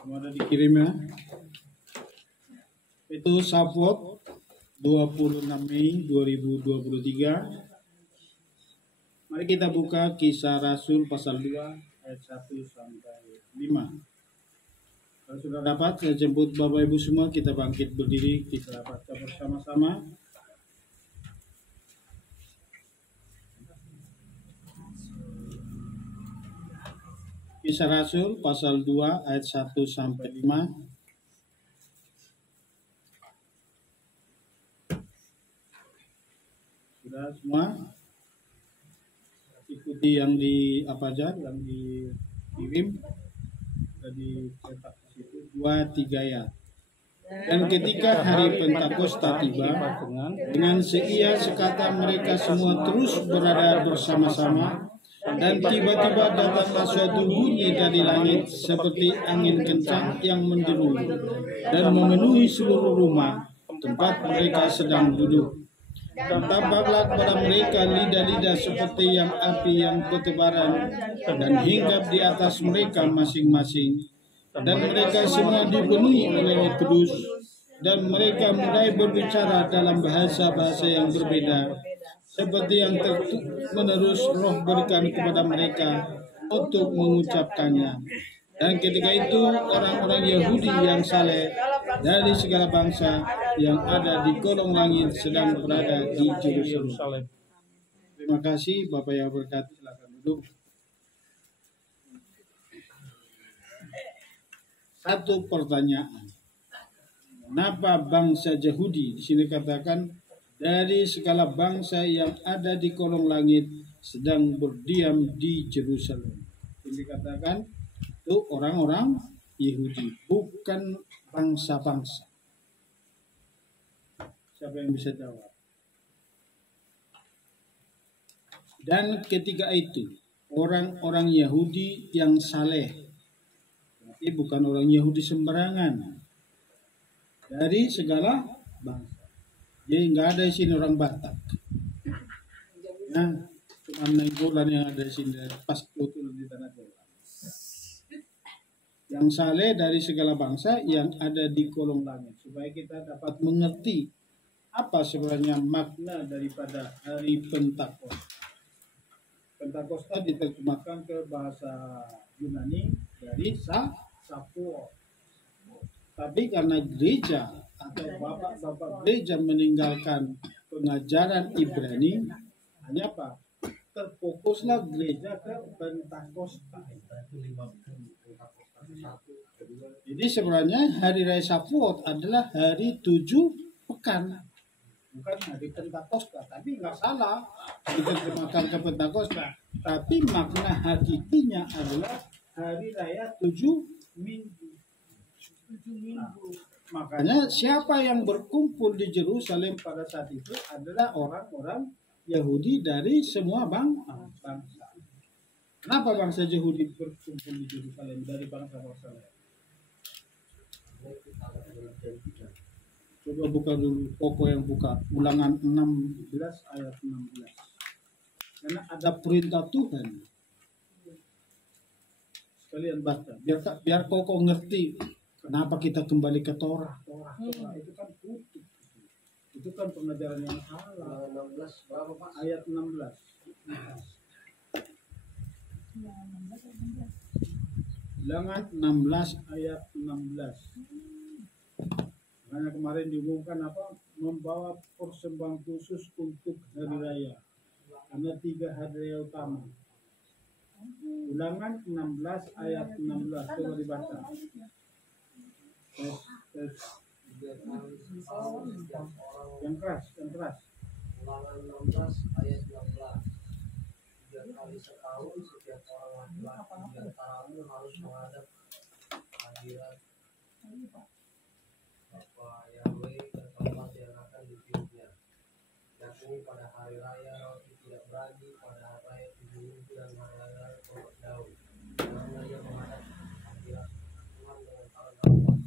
Semua ada dikirim ya. Itu Shavuot 26 Mei 2023. Mari kita buka Kisah Rasul pasal 2 ayat 1 sampai 5. Kalau sudah dapat, saya jemput Bapak Ibu semua, kita bangkit berdiri, kita baca bersama-sama. Kisah Rasul pasal 2 ayat 1 sampai 5. Sudah semua ikuti yang di apa aja yang dikirim, sudah dicetak di situ 2-3 ya. Dan ketika hari Pentakosta tiba, dengan seia sekata mereka semua terus berada bersama-sama, dan tiba-tiba datanglah suatu bunyi dari langit seperti angin kencang yang menderu dan memenuhi seluruh rumah tempat mereka sedang duduk. Dan tampaklah kepada mereka lidah-lidah seperti yang api yang bertebaran dan hinggap di atas mereka masing-masing. Dan mereka semua dipenuhi oleh Roh Kudus, dan mereka mulai berbicara dalam bahasa-bahasa yang berbeda, seperti yang menerus Roh berikan kepada mereka untuk mengucapkannya. Dan ketika itu orang-orang Yahudi yang saleh dari segala bangsa yang ada di kolong langit sedang berada di Yerusalem. Terima kasih Bapak yang berkati, silakan duduk. Satu pertanyaan. Kenapa bangsa Yahudi? Di sini katakan dari segala bangsa yang ada di kolong langit sedang berdiam di Yerusalem. Ini dikatakan itu orang-orang Yahudi, bukan bangsa-bangsa. Siapa yang bisa jawab? Dan ketika itu orang-orang Yahudi yang saleh, berarti bukan orang Yahudi sembarangan, dari segala bangsa. Jadi nggak ada di sini orang Batak. Nah, cuma Nainggolan yang ada di sini pas betul di tanah Jawa. Yang saleh dari segala bangsa yang ada di kolong langit, supaya kita dapat mengerti apa sebenarnya makna daripada hari Pentakosta. Pentakosta diterjemahkan ke bahasa Yunani dari Shavuot. Tapi karena gereja atau bapak-bapak gereja meninggalkan pengajaran Ibrani, hanya apa? Terfokuslah gereja ke Pentakosta. Jadi sebenarnya hari raya Shavuot adalah hari 7 pekan, bukan hari Pentakosta. Tapi nggak salah diterjemahkan ke Pentakosta, tapi makna hakikinya adalah hari raya 7 minggu. Nah, makanya siapa yang berkumpul di Yerusalem pada saat itu adalah orang-orang Yahudi dari semua bangsa. Kenapa bangsa Yahudi berkumpul di Yerusalem dari bangsa-bangsa lain? Coba buka dulu, Koko yang buka Ulangan 16 ayat 16. Karena ada perintah Tuhan. Sekalian baca, biar Koko ngerti kenapa kita kembali ke Torah. Torah itu kan putih. Itu kan pengajaran yang salah. 16 berapa Pak? Ayat 16. Ulangan 16 ayat 16. Karena kemarin diumumkan apa? Membawa persembahan khusus untuk hari raya. Karena 3 hari raya utama. Ulangan 16 ayat 16. Coba dibaca. Yang keras. Ulangan 16 ayat 16. 3 kali setahun setiap orang laki-laki di antaramu harus menghadap hadirat Bapa Yahweh ke tempat yang akan ditiupnya. Yakni pada hari raya roti tidak beragi, pada hari raya 7 minggu dan hari raya Tobat Daud. Karena ia menghadap hadirat Tuhan dengan tangan dalam.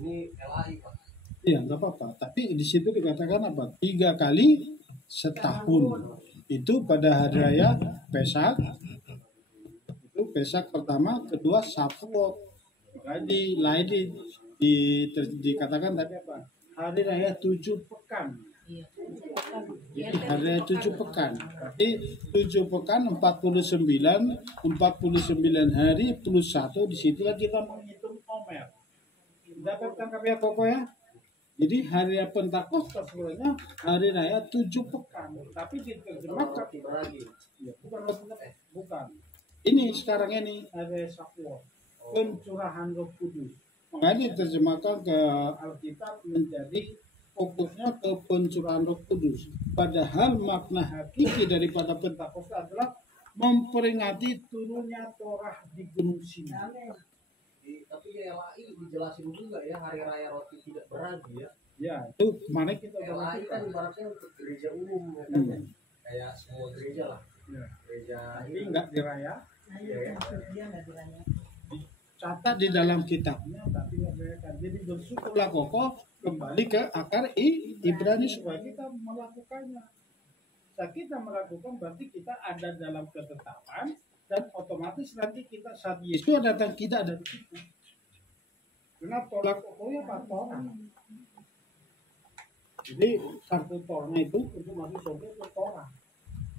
Ini LAI Pak. Iya, nggak apa-apa. Tapi di situ dikatakan apa? 3 kali setahun. Itu pada hari raya Pesak. Itu Pesak pertama, kedua Shavuot. Makanya lain dikatakan tadi apa? Hari raya 7 pekan. Jadi hari raya 7 pekan. Berarti 7 pekan 49 hari plus 1, disitulah kita menghitung Omer. Dapat tangkap ya Koko ya? Jadi hari raya Pentakosta sebenarnya hari raya 7 pekan, tapi diterjemahkan ya, bukan. Ini sekarang ini hari raya Shavuot, pencurahan Roh Kudus. Makanya diterjemahkan ke Alkitab menjadi fokusnya ke pencurahan Roh Kudus. Padahal makna hakiki daripada Pentakosta adalah memperingati turunnya Torah di Gunung Sinai. Tapi LAI dijelasin juga ya, hari raya roti tidak beragi ya. Ya, itu kemarin kita LAI kan ibaratnya untuk gereja umum ya kan? Kayak semua gereja lah. Ya. Gereja Ini enggak diraya. ya. Catat di dalam kitabnya, tapi nggak dirayakan. Jadi bersyukurlah Koko kembali ke akar Ibrani supaya kita melakukannya. Saat kita melakukan berarti kita ada dalam ketetapan, dan otomatis nanti kita saat Yesus datang kita ada di situ. Karena tolak Kokonya apa? Torah. Jadi satu Torahnya itu untuk masuk surga itu Torah.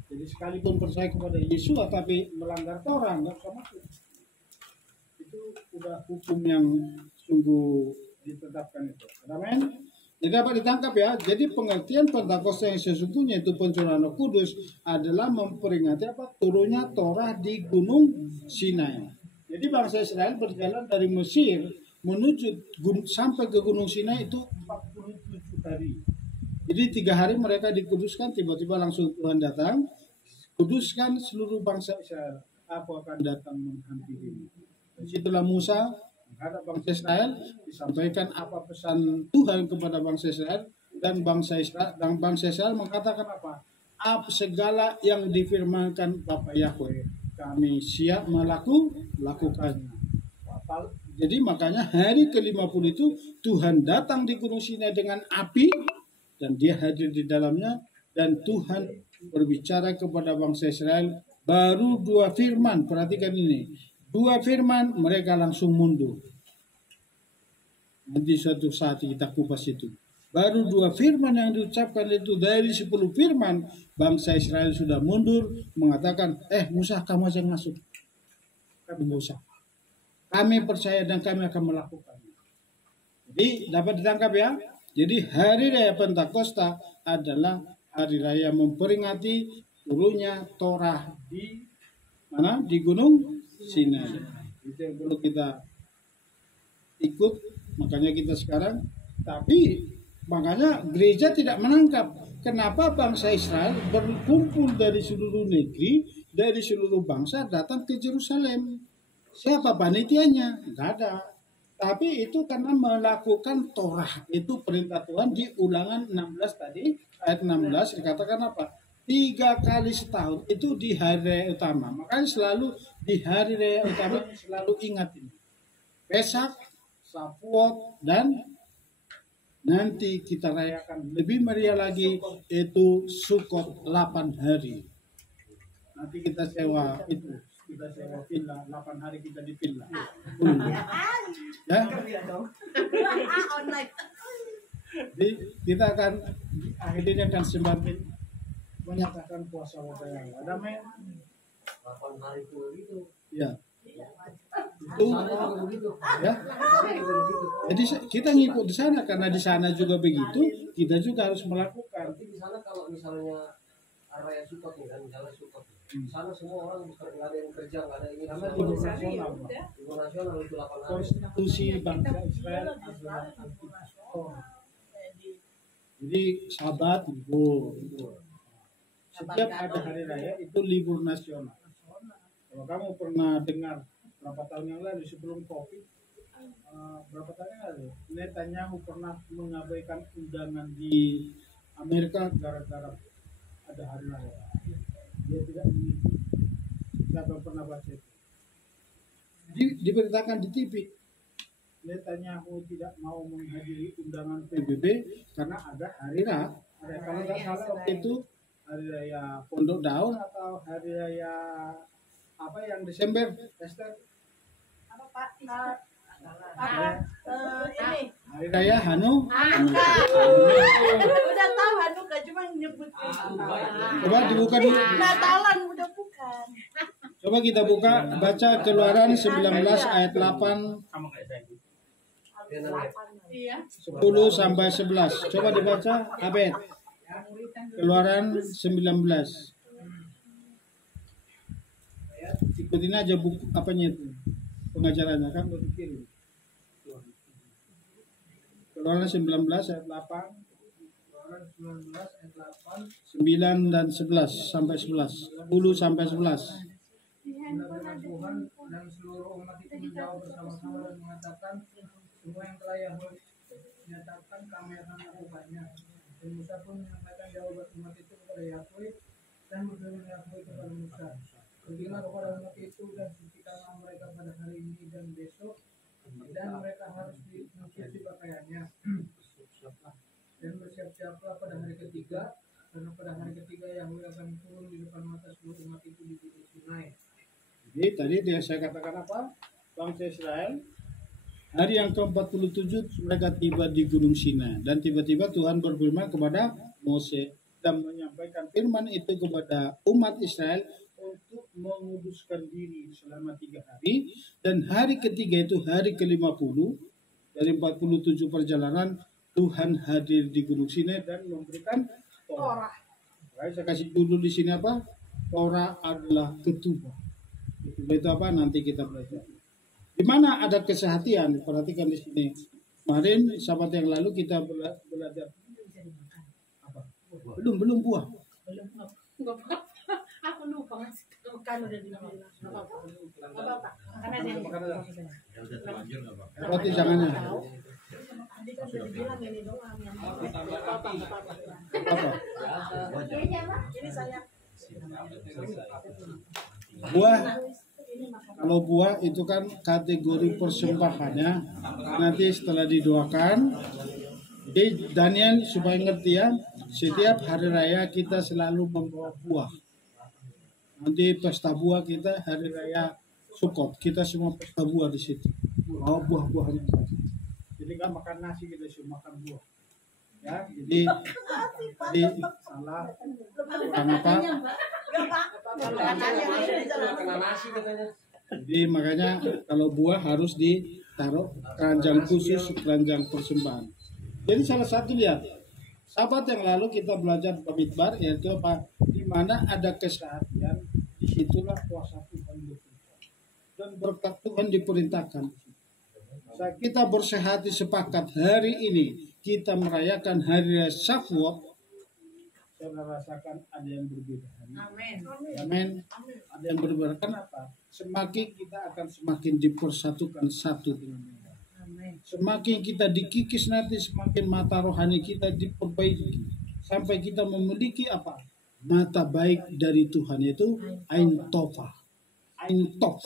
Jadi sekalipun percaya kepada Yesus tapi melanggar Torah nggak bisa masuk. Itu udah hukum yang sungguh ditetapkan itu. Amin. Jadi dapat ditangkap ya. Jadi pengertian Pentakosta yang sesungguhnya itu pencurahan Roh Kudus adalah memperingati apa? Turunnya Torah di Gunung Sinai. Jadi bangsa Israel berjalan dari Mesir menuju sampai ke Gunung Sinai itu 47 hari. Jadi 3 hari mereka dikuduskan, tiba-tiba langsung Tuhan datang, kuduskan seluruh bangsa Israel. Aku akan datang menghampirimu. Disitulah Musa menghadap bangsa Israel, disampaikan apa pesan Tuhan kepada bangsa Israel, dan bangsa Israel mengatakan apa? Segala yang difirmankan Bapa Yahweh, kami siap melakukannya. Jadi makanya hari ke-50 itu Tuhan datang di Gunung Sinai dengan api, dan dia hadir di dalamnya, dan Tuhan berbicara kepada bangsa Israel baru 2 firman. Perhatikan ini, 2 firman, mereka langsung mundur. Nanti suatu saat kita kupas itu. Baru 2 firman yang diucapkan itu dari 10 firman, bangsa Israel sudah mundur, mengatakan, Musa kamu aja yang masuk. Kami nggak usah. Kami percaya dan kami akan melakukannya. Jadi dapat ditangkap ya. Jadi hari raya Pentakosta adalah hari raya memperingati turunnya Torah di mana? Di Gunung Sinai. Itu yang perlu kita ikut. Makanya kita sekarang, tapi makanya gereja tidak menangkap kenapa bangsa Israel berkumpul dari seluruh negeri, dari seluruh bangsa datang ke Yerusalem. Siapa panitianya? Enggak ada. Tapi itu karena melakukan Torah, itu perintah Tuhan di Ulangan 16 tadi, ayat 16 dikatakan apa? 3 kali setahun itu di hari raya utama. Makanya selalu di hari raya utama selalu ingat ini. Pesak, Shavuot, dan nanti kita rayakan lebih meriah lagi itu Sukot 8 hari. Nanti kita sewa itu. Kita sewa villa, 8 hari kita di villa. Ya. Jadi kita akan akhirnya akan semakin menyatakan kuasa Allah yang ada men. 8 hari pun gitu. Ya. Itu ya. Jadi kita ngikut di sana karena di sana juga begitu, kita juga harus melakukan. Nanti di sana kalau misalnya area Sukot nih kan, misalnya Sukot. Di sana semua orang bukan nggak ada yang kerja, nggak ada ini. Karena libur nasional, libur nasional itu 8 hari. Konstitusi bangsa Israel adalah anti-Torah. Jadi Sabat libur. Setiap ada hari raya itu libur nasional. Kalau kamu pernah dengar berapa tahun yang lalu sebelum COVID, berapa tahun yang lalu Netanyahu pernah mengabaikan undangan di Amerika gara-gara ada hari raya. Dia tidak mengikuti. Siapa pernah baca itu? Diberitakan di TV. Netanyahu tidak mau menghadiri undangan PBB karena ada hari raya. Kalau nggak salah waktu itu hari raya Pondok Daun atau hari raya apa yang Desember, Esther? Apa Pak? Ini. Hari Raya Hanu. Udah tahu Hanukkah cuma nyebut. Coba dibuka dulu. Natalan udah bukan. Coba kita buka, baca Keluaran 19 ayat 8 Iya. 10 sampai 11. Coba dibaca, Abed. Keluaran 19. Ikutin aja buku apanya itu. Pengajarannya kan udah dikirim. Keluaran 19 ayat 8. Keluaran 19 ayat 8. 9 dan 11 sampai 11. 10 sampai 11. Firman Tuhan dan seluruh umat itu menjawab bersama-sama dan mengatakan, semua yang telah Yahweh nyatakan kami akan melakukannya. Dan Musa pun menyampaikan jawaban umat itu kepada Yahweh dan berfirman Yahweh kepada Musa, pergilah kepada umat itu dan sucikanlah mereka pada hari ini dan besok, dan mereka harus mencuci pakaiannya. Dan bersiap-siaplah pada hari ketiga, karena pada hari ketiga Yahweh akan turun di depan mata seluruh umat itu di Bukit Sinai. Jadi tadi saya katakan apa? Bangsa Israel hari yang ke-47 mereka tiba di Gunung Sinai dan tiba-tiba Tuhan berfirman kepada Mose dan menyampaikan firman itu kepada umat Israel untuk menguduskan diri selama 3 hari dan hari ketiga itu hari ke-50 dari 47 perjalanan Tuhan hadir di Gunung Sinai dan memberikan Torah. Saya kasih dulu di sini apa? Torah adalah ketubah. Itu apa nanti kita belajar. Di mana ada kesehatian, perhatikan di sini. Kemarin sahabat yang lalu kita belajar apa? Belum buah. Aku lupa ngasih tahu kan udah dibilang. Apa-apa. Roti jangannya. Tadi kan udah dibilang ini doang yang Apa? Ini saya. Buah. Kalau buah itu kan kategori persembahannya. Nanti setelah didoakan, jadi Daniel supaya ngerti ya, setiap hari raya kita selalu membawa buah. Nanti pesta buah kita hari raya Sukot, kita semua pesta buah di situ. Bawa buah-buahnya. Jadi kan makan nasi kita semua makan buah. Ya, jadi salah. Kenapa? Jadi makanya kalau buah harus ditaruh keranjang khusus, keranjang persembahan. Jadi salah satu lihat, sahabat yang lalu kita belajar Bamidbar yaitu apa? Di mana ada kesehatan, disitulah kuasa Tuhan bekerja dan berkat Tuhan diperintahkan. Kita bersehati sepakat hari ini kita merayakan hari raya Shavuot. Saya merasakan ada yang berbeda. Amin. Amin. Ada yang berbeda. Kenapa? Semakin kita akan semakin dipersatukan satu dengan yang lain. Amin. Semakin kita dikikis nanti, semakin mata rohani kita diperbaiki. Sampai kita memiliki apa? Mata baik dari Tuhan, yaitu Ain Tova. Ain Tov.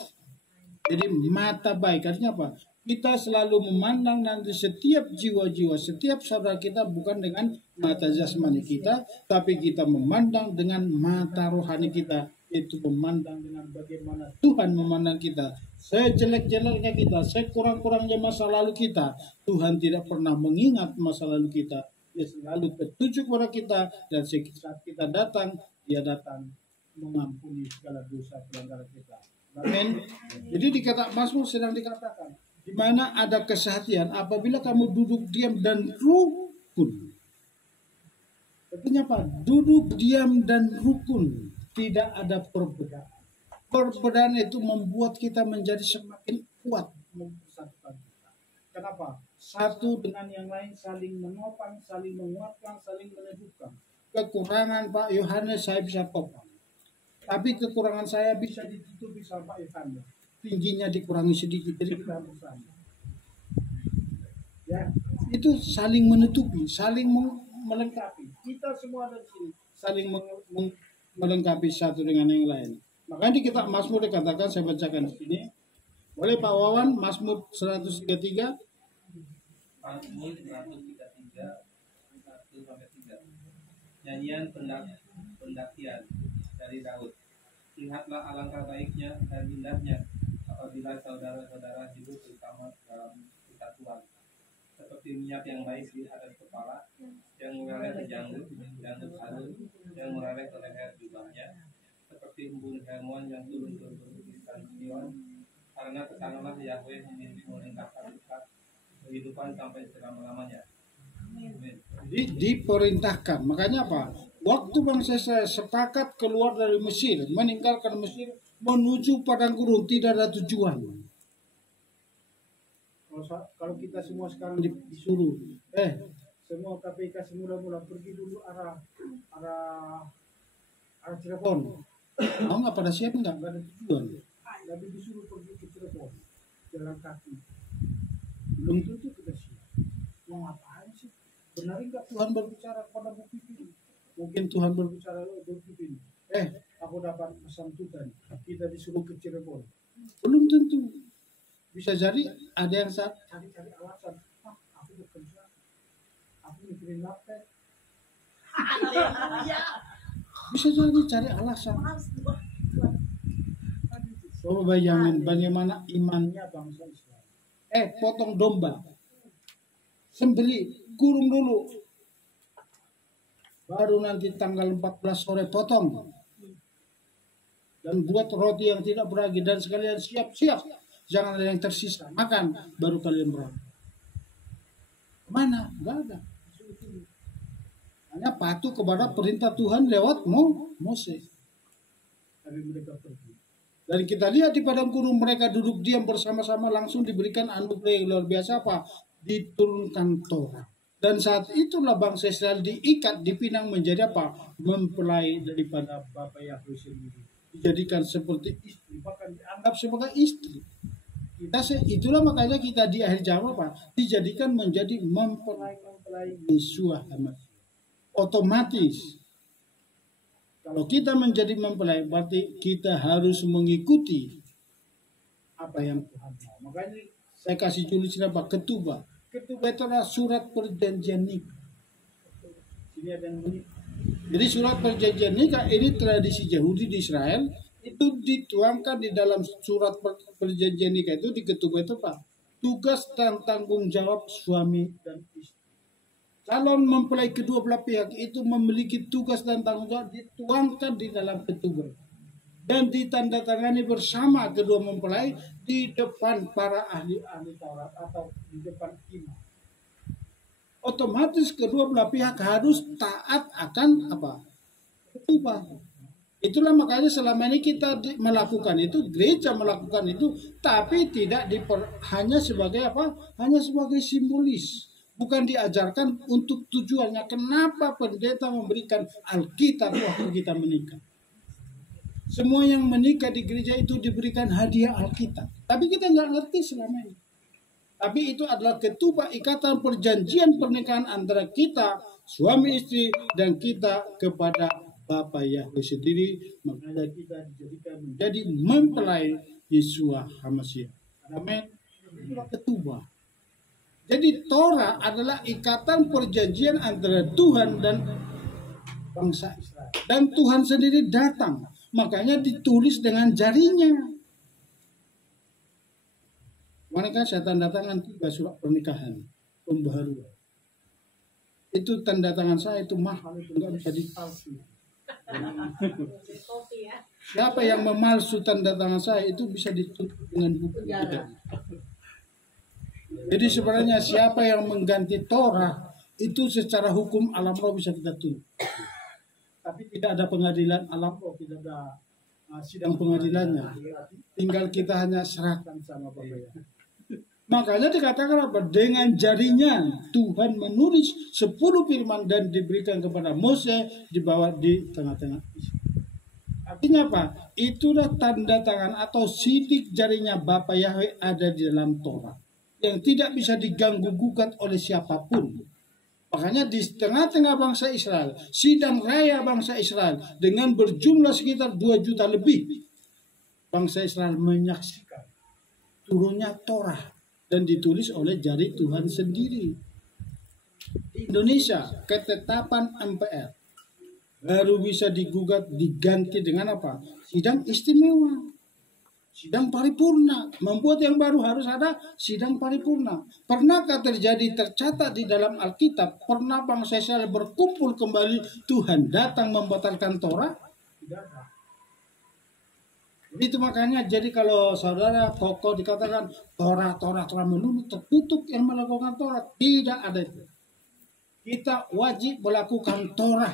Jadi mata baik. Artinya apa? Kita selalu memandang nanti setiap jiwa-jiwa, setiap saudara kita bukan dengan mata jasmani kita, tapi kita memandang dengan mata rohani kita, yaitu memandang dengan bagaimana Tuhan memandang kita. Sejelek-jeleknya kita, sekurang-kurangnya masa lalu kita, Tuhan tidak pernah mengingat masa lalu kita. Dia selalu tertuju kepada kita, dan saat kita datang, dia datang mengampuni segala dosa pelanggaran kita. Amin. Jadi di kata Mazmur sedang dikatakan, di mana ada kesehatan apabila kamu duduk diam dan rukun. Artinya apa? Duduk diam dan rukun, tidak ada perbedaan. Perbedaan itu membuat kita menjadi semakin kuat mempersatukan kita. Kenapa? Satu dengan yang lain saling menopang, saling menguatkan, saling meneguhkan. Kekurangan Pak Yohanes saya bisa topang, tapi kekurangan saya bisa ditutupi sama Pak Yohanes. Tingginya dikurangi sedikit, jadi kita bersama. Ya, itu saling menutupi, saling melengkapi. Kita semua ada di sini saling melengkapi satu dengan yang lain. Makanya di kitab Mazmur dikatakan, saya bacakan di sini. Boleh Pak Wawan, Mazmur 133. Mazmur 133 1-3. Nyanyian pendakian dari Daud. Lihatlah alangkah baiknya dan indahnya apabila saudara-saudara hidup bersama dalam minyak yang baik di atas kepala, yang mengalir ke janggut halus, yang mengalir ke leher jubahnya, seperti embun Hermon yang turun ke bukit Sion, karena kesanalah Yahweh memiliki melintahkan kehidupan sampai selama-lamanya. Amin. Diperintahkan. Makanya apa? Waktu bangsa Israel sepakat keluar dari Mesir, meninggalkan Mesir, menuju padang gurun, tidak ada tujuan. Kalau kita semua sekarang disuruh, semua KPK semula-mula pergi dulu arah Cirebon. Mau nggak pada siap nggak ada tujuan. Tapi disuruh pergi ke Cirebon, jalan kaki. Belum tentu kita siap. Mau ngapain sih? Benar nggak Tuhan berbicara pada bukti ini? Mungkin Tuhan berbicara bukti ini. Aku dapat pesan Tuhan. Kita disuruh ke Cirebon. Belum tentu. Bisa jadi ada yang cari-cari alasan. Aku bekerja. Aku mikirin laptop. Bisa jadi cari alasan. Coba bayangin bagaimana imannya bangsa Israel. Potong domba. Sembeli, kurung dulu. Baru nanti tanggal 14 sore potong. Dan buat roti yang tidak beragi dan sekalian siap-siap. Jangan ada yang tersisa. Makan, baru kalian berangkat. Kemana? Enggak ada. Hanya patuh kepada perintah Tuhan lewat Moses. Tapi mereka pergi. Dan kita lihat di padang gurun mereka duduk diam bersama-sama, langsung diberikan anugerah yang luar biasa apa? Diturunkan Torah. Dan saat itulah bangsa Israel diikat, dipinang menjadi apa? Mempelai daripada Bapa Yahweh sendiri. Dijadikan seperti istri, bahkan dianggap sebagai istri. Itulah makanya kita di akhir zaman apa? Dijadikan menjadi mempelai Yeshua HaMashiach. Otomatis kalau kita menjadi mempelai, berarti kita harus mengikuti apa yang Tuhan mau. Makanya saya kasih tulis apa? Ketubah. Ketubah itu adalah surat perjanjian nikah. Sini ada yang menikah. Jadi surat perjanjian nikah ini tradisi Yahudi di Israel. Itu dituangkan di dalam surat perjanjian nikah itu di ketubah itu Pak. Tugas dan tanggung jawab suami dan istri. Calon mempelai kedua belah pihak itu memiliki tugas dan tanggung jawab dituangkan di dalam ketubah. Dan ditandatangani bersama kedua mempelai di depan para ahli-ahli Taurat atau di depan imam. Otomatis kedua belah pihak harus taat akan apa? Ketubah. Itulah makanya selama ini kita melakukan itu, gereja melakukan itu, tapi tidak hanya sebagai apa? Hanya sebagai simbolis. Bukan diajarkan untuk tujuannya. Kenapa pendeta memberikan Alkitab waktu kita menikah? Semua yang menikah di gereja itu diberikan hadiah Alkitab. Tapi kita nggak ngerti selama ini. Tapi itu adalah ketubah ikatan perjanjian pernikahan antara kita, suami istri, dan kita kepada Bapa Yahweh sendiri. Makanya kita dijadikan menjadi mempelai Yeshua HaMashiach. Amin. Itulah ketubah. Jadi Torah adalah ikatan perjanjian antara Tuhan dan bangsa Israel. Dan Tuhan sendiri datang. Makanya ditulis dengan jarinya. Mereka saya tanda tangan 3 surat pernikahan. Pembaharuan. Itu tanda tangan saya itu mahal. Itu enggak bisa dipalsu. Siapa yang memalsu tanda tangan saya itu bisa dituntut dengan hukum. Jadi sebenarnya siapa yang mengganti Torah itu secara hukum alam roh bisa kita tuntut. Tapi tidak ada pengadilan alam roh, tidak ada sidang pengadilannya. Tinggal kita hanya serahkan sama Bapak. Makanya dikatakan apa? Dengan jarinya Tuhan menulis 10 firman dan diberikan kepada Moses dibawa di tengah-tengah. Artinya apa? Itulah tanda tangan atau sidik jarinya Bapa Yahweh ada di dalam Torah. Yang tidak bisa diganggu gugat oleh siapapun. Makanya di tengah-tengah bangsa Israel, sidang raya bangsa Israel dengan berjumlah sekitar 2 juta lebih. Bangsa Israel menyaksikan turunnya Torah dan ditulis oleh jari Tuhan sendiri. Di Indonesia, ketetapan MPR baru bisa digugat diganti dengan apa? Sidang istimewa. sidang paripurna. Membuat yang baru harus ada sidang paripurna. Pernahkah tercatat di dalam Alkitab, pernah bangsa Israel berkumpul kembali, Tuhan datang membatalkan Torah? Tidak ada. Itu makanya, jadi kalau saudara kokoh dikatakan Torah melulu, terkutuk yang melakukan Torah. Tidak ada itu. Kita wajib melakukan Torah.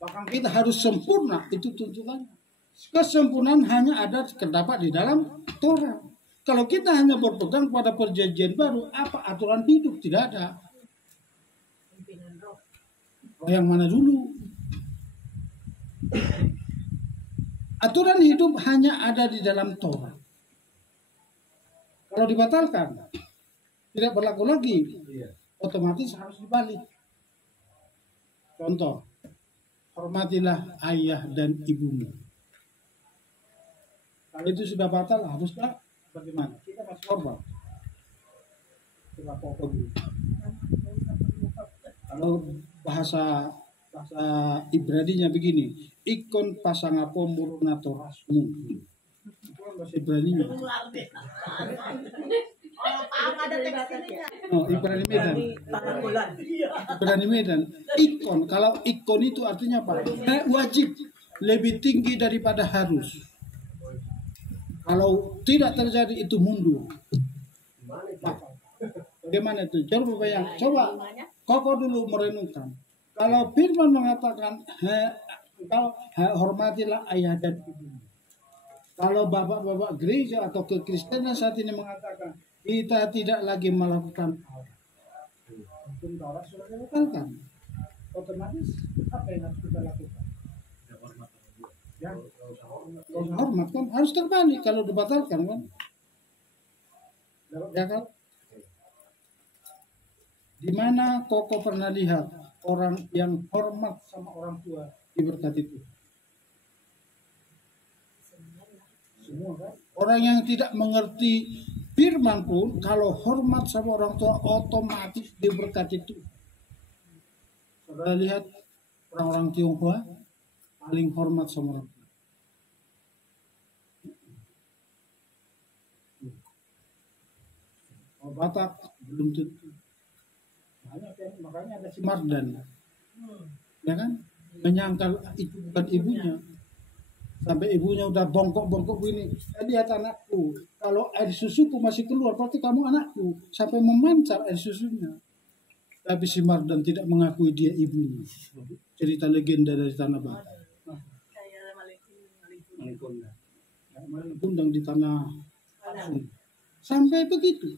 Bahkan kita harus sempurna, itu tuntutannya. Kesempurnaan hanya terdapat di dalam Torah. Kalau kita hanya berpegang pada perjanjian baru, apa aturan hidup? Tidak ada. Yang mana dulu? Aturan hidup hanya ada di dalam Torah. Kalau dibatalkan, tidak berlaku lagi. Otomatis harus dibalik. Contoh, hormatilah ayah dan ibumu. Kalau itu sudah batal, haruslah bagaimana? Kita masih korban. Coba pokok dulu. Kalau bahasa Ibrani-nya begini, ikon pasangapo muruna torasmu. Itu kan bahasa Ibrani-nya. Ibrani Medan. Ibrani Medan. Ikon, kalau ikon itu artinya apa? Wajib, lebih tinggi daripada harus. Kalau tidak terjadi itu mundur. Bagaimana itu? Coba kokoh dulu merenungkan. Kalau firman mengatakan hormatilah ayah dan ibu. Kalau bapak-bapak gereja atau kekristenan saat ini mengatakan kita tidak lagi melakukan hukum Taurat sudah dibatalkan, otomatis apa yang harus kita lakukan? Ya, hormat kan harus terbalik kalau dibatalkan kan? Ya kan? Di mana kokoh pernah lihat orang yang hormat sama orang tua diberkati itu? Semua kan? Orang yang tidak mengerti firman pun kalau hormat sama orang tua otomatis diberkati itu. Saudara lihat orang-orang Tionghoa paling hormat sama orang tua. Orang Batak belum tentu. Makanya ada si Mardan, ya kan, menyangkal itu bukan ibunya, sampai ibunya udah bongkok-bongkok begini. Lihat anakku, kalau air susuku masih keluar, berarti kamu anakku, sampai memancar air susunya. Tapi si Mardan tidak mengakui dia ibunya. Cerita legenda dari Tanah Batak. Malingkundang di Tanah Pasung. Sampai begitu.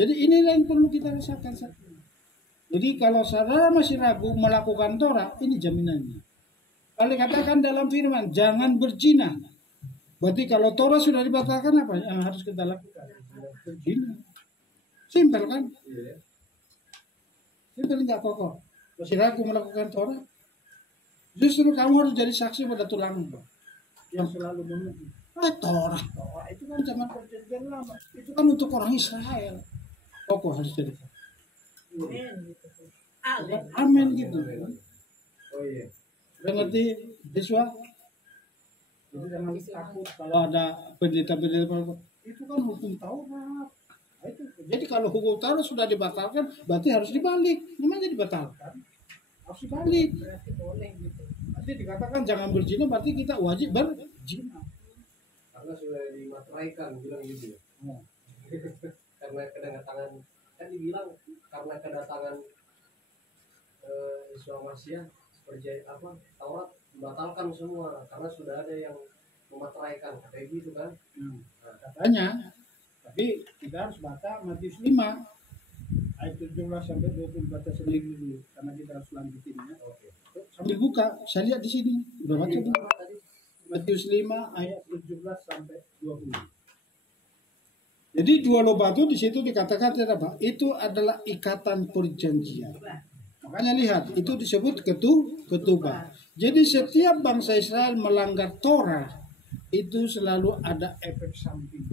Jadi inilah yang perlu kita rasakan saat ini. Jadi kalau saudara masih ragu melakukan Torah, ini jaminannya. Kalau dikatakan dalam firman, jangan berzina. Berarti kalau Torah sudah dibatalkan, apa yang harus kita lakukan? Berzina. Simpel kan? Simpel enggak kokoh. Masih ragu melakukan Torah? Justru kamu harus jadi saksi pada tulangmu yang selalu menunggu. Torah itu kan zaman perjanjian lama. Itu kan untuk orang Israel. Kokoh harus jadi saksi. Amin gitu. Oh iya. Udah ngerti, Yesua? Jadi jangan takut kalau ada pendeta-pendeta itu kan hukum Taurat. Itu. Jadi kalau hukum Taurat sudah dibatalkan, berarti harus dibalik. Namanya dibatalkan, harus dibalik. Berarti dikatakan jangan berzina, berarti kita wajib berzina. Karena sudah dimateraikan, bilang gitu ya. Karena kedatangan, kan dibilang karena kedatangan Yesua Masih seperti apa Taurat dibatalkan semua karena sudah ada yang memateraikan kayak gitu kan. Nah, katanya, tapi kita harus baca Matius 5 ayat 17 sampai 20, baca sendiri dulu karena kita harus lanjutin ya. Oke. Sambil buka, saya lihat di sini udah baca dulu. Matius 5 ayat 17 sampai 20. Jadi dua loh batu di situ dikatakan apa? Itu adalah ikatan perjanjian. Makanya lihat, itu disebut ketubah. Jadi setiap bangsa Israel melanggar Torah, itu selalu ada efek samping.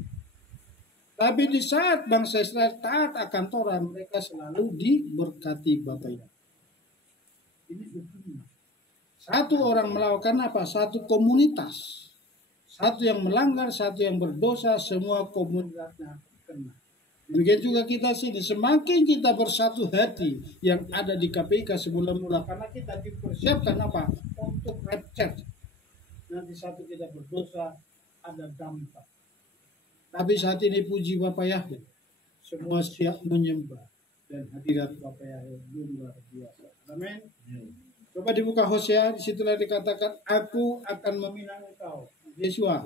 Tapi di saat bangsa Israel taat akan Torah, mereka selalu diberkati Bapaknya. Ini hukumnya. Satu orang melakukan apa? Satu komunitas. Satu yang melanggar, satu yang berdosa, semua komunitasnya kena. Demikian juga kita sini, semakin kita bersatu hati yang ada di KPK sebelum mula, karena kita dipersiapkan apa? Untuk rapture. Nanti satu kita berdosa, ada dampak. Tapi saat ini puji Bapak Yahweh, semua siap menyembah dan hadirat Bapak Yahweh luar biasa. Amin. Coba dibuka Hosea, disitulah dikatakan, aku akan meminang engkau. Yesua.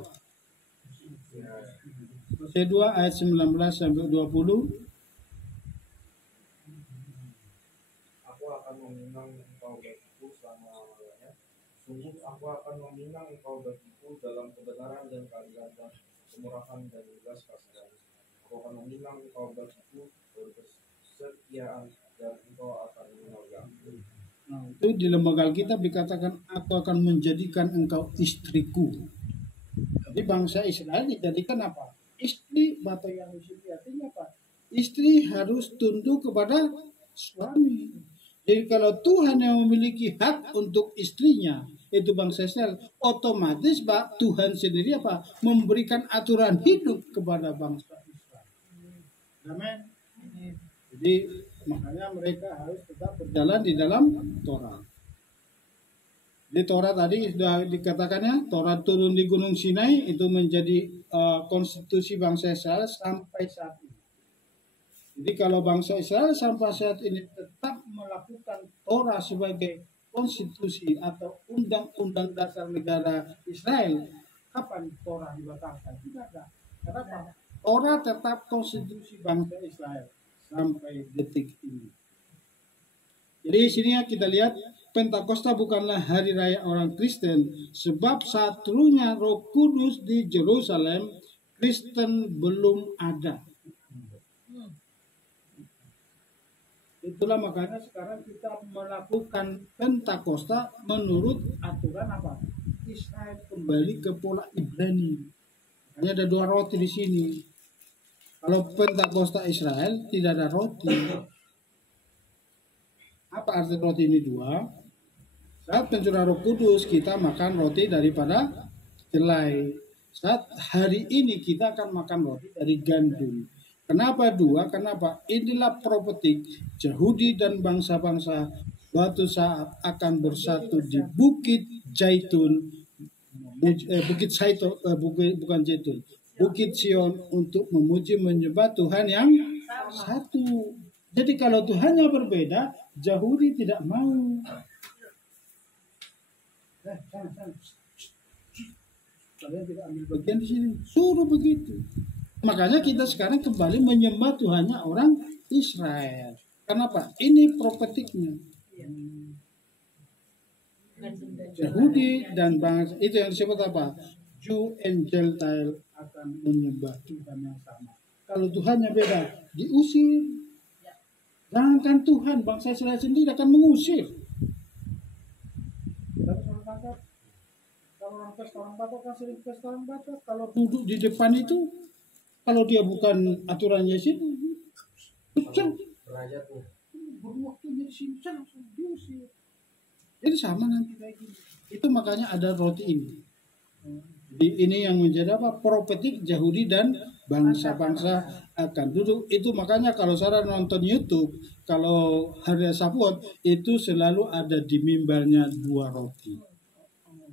Hosea 2 ayat 19 sampai 20. Aku akan meminang engkau bagiku selama-lamanya. Sungguh aku akan meminang engkau bagiku dalam kebenaran dan keadilan dan kemurahan dan belas kasihan. Aku akan meminang engkau bagiku berkesetiaan dan engkau akan menolongku. Nah, itu di lembaga Alkitab dikatakan, aku akan menjadikan engkau istriku. Jadi bangsa Israel dijadikan apa? Istri. Bahasa yang disini artinya apa? Istri harus tunduk kepada suami. Jadi kalau Tuhan yang memiliki hak untuk istrinya, itu bangsa Israel, otomatis Tuhan sendiri apa? Memberikan aturan hidup kepada bangsa Israel. Amin. Jadi makanya mereka harus tetap berjalan di dalam Torah. Di Torah tadi sudah dikatakannya, Torah turun di Gunung Sinai itu menjadi konstitusi bangsa Israel sampai saat ini. Jadi kalau bangsa Israel sampai saat ini tetap melakukan Torah sebagai konstitusi atau undang-undang dasar negara Israel, kapan Torah dibatalkan? Tidak ada. Kenapa? Torah tetap konstitusi bangsa Israel sampai detik ini. Jadi sini kita lihat Pentakosta bukanlah hari raya orang Kristen, sebab saat turunnya Roh Kudus di Yerusalem, Kristen belum ada. Itulah makanya sekarang kita melakukan Pentakosta menurut aturan apa? Israel kembali ke pola Ibrani. Hanya ada 2 roti di sini. Kalau Pentakosta Israel tidak ada roti. Apa arti roti ini 2? Saat pencurahan Roh Kudus kita makan roti daripada jelai. Saat hari ini kita akan makan roti dari gandum. Kenapa 2? Kenapa? Inilah prophetik Yahudi dan bangsa-bangsa suatu saat akan bersatu di Bukit Zaitun, Bukit Zaitun, bukan Zaitun, Bukit Sion untuk memuji menyembah Tuhan yang satu. Jadi kalau Tuhannya berbeda, Yahudi tidak mau. Kalian tidak ambil bagian di sini, suruh begitu. Makanya kita sekarang kembali menyembah Tuhannya orang Israel. Kenapa? Ini prophetiknya. Yahudi dan bangsa itu yang disebut apa? Jew and Gentile akan menyembah Tuhan yang sama. Kalau Tuhannya beda, diusir. Jangankan Tuhan, bangsa Israel sendiri akan mengusir. Kalau orang pesta orang Batak kan sering pesta orang Batak. Kalau duduk di depan itu, kalau dia bukan aturannya sih, pecah. Berwaktu jadi simpan langsung diusir. Jadi sama nanti kayak gini. Itu makanya ada roti ini. Jadi ini yang menjadi apa? Prophetik Yahudi dan bangsa-bangsa akan duduk. Itu makanya kalau saya nonton YouTube, kalau hari Sapuat itu selalu ada di mimbarnya 2 roti.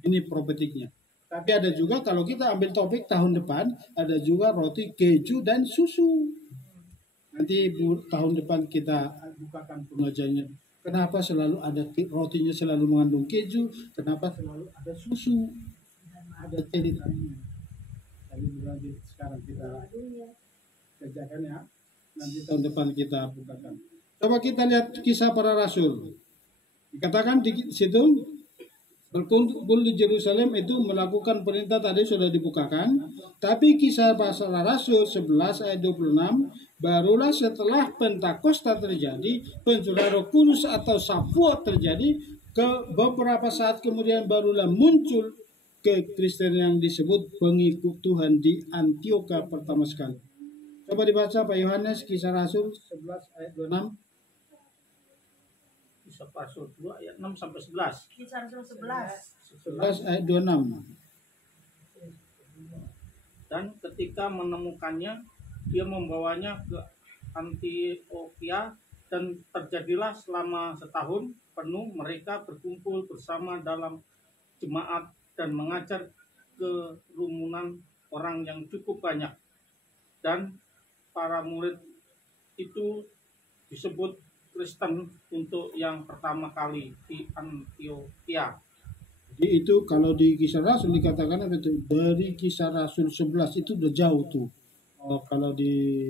Ini prophetiknya. Tapi ada juga kalau kita ambil topik tahun depan, ada juga roti keju dan susu. Nanti tahun depan kita bukakan pengajarannya. Kenapa selalu ada rotinya selalu mengandung keju? Kenapa selalu ada susu? Ada ceritanya. Jadi berlanjut sekarang kita kerjakan ya. Nanti tahun depan kita bukakan. Coba kita lihat kisah para rasul. Dikatakan di situ berkumpul di Yerusalem itu melakukan perintah tadi sudah dibukakan. Tapi kisah para rasul 11 ayat 26, barulah setelah Pentakosta terjadi, pencurahan Roh Kudus atau Sapuat terjadi, ke beberapa saat kemudian barulah muncul Kristen yang disebut pengikut Tuhan di Antioquia pertama sekali. Coba dibaca Pak Yohanes, kisah Rasul 11 ayat 26. Kisah Rasul 2 ayat 6 sampai 11. Kisah Rasul 11. 11 ayat 26. dan ketika menemukannya dia membawanya ke Antioquia, dan terjadilah selama setahun penuh mereka berkumpul bersama dalam jemaat dan mengajar kerumunan orang yang cukup banyak, dan para murid itu disebut Kristen untuk yang pertama kali di Antioquia. Jadi itu kalau di Kisah Rasul dikatakan apa itu? Dari Kisah Rasul 11 itu udah jauh tuh. Kalau di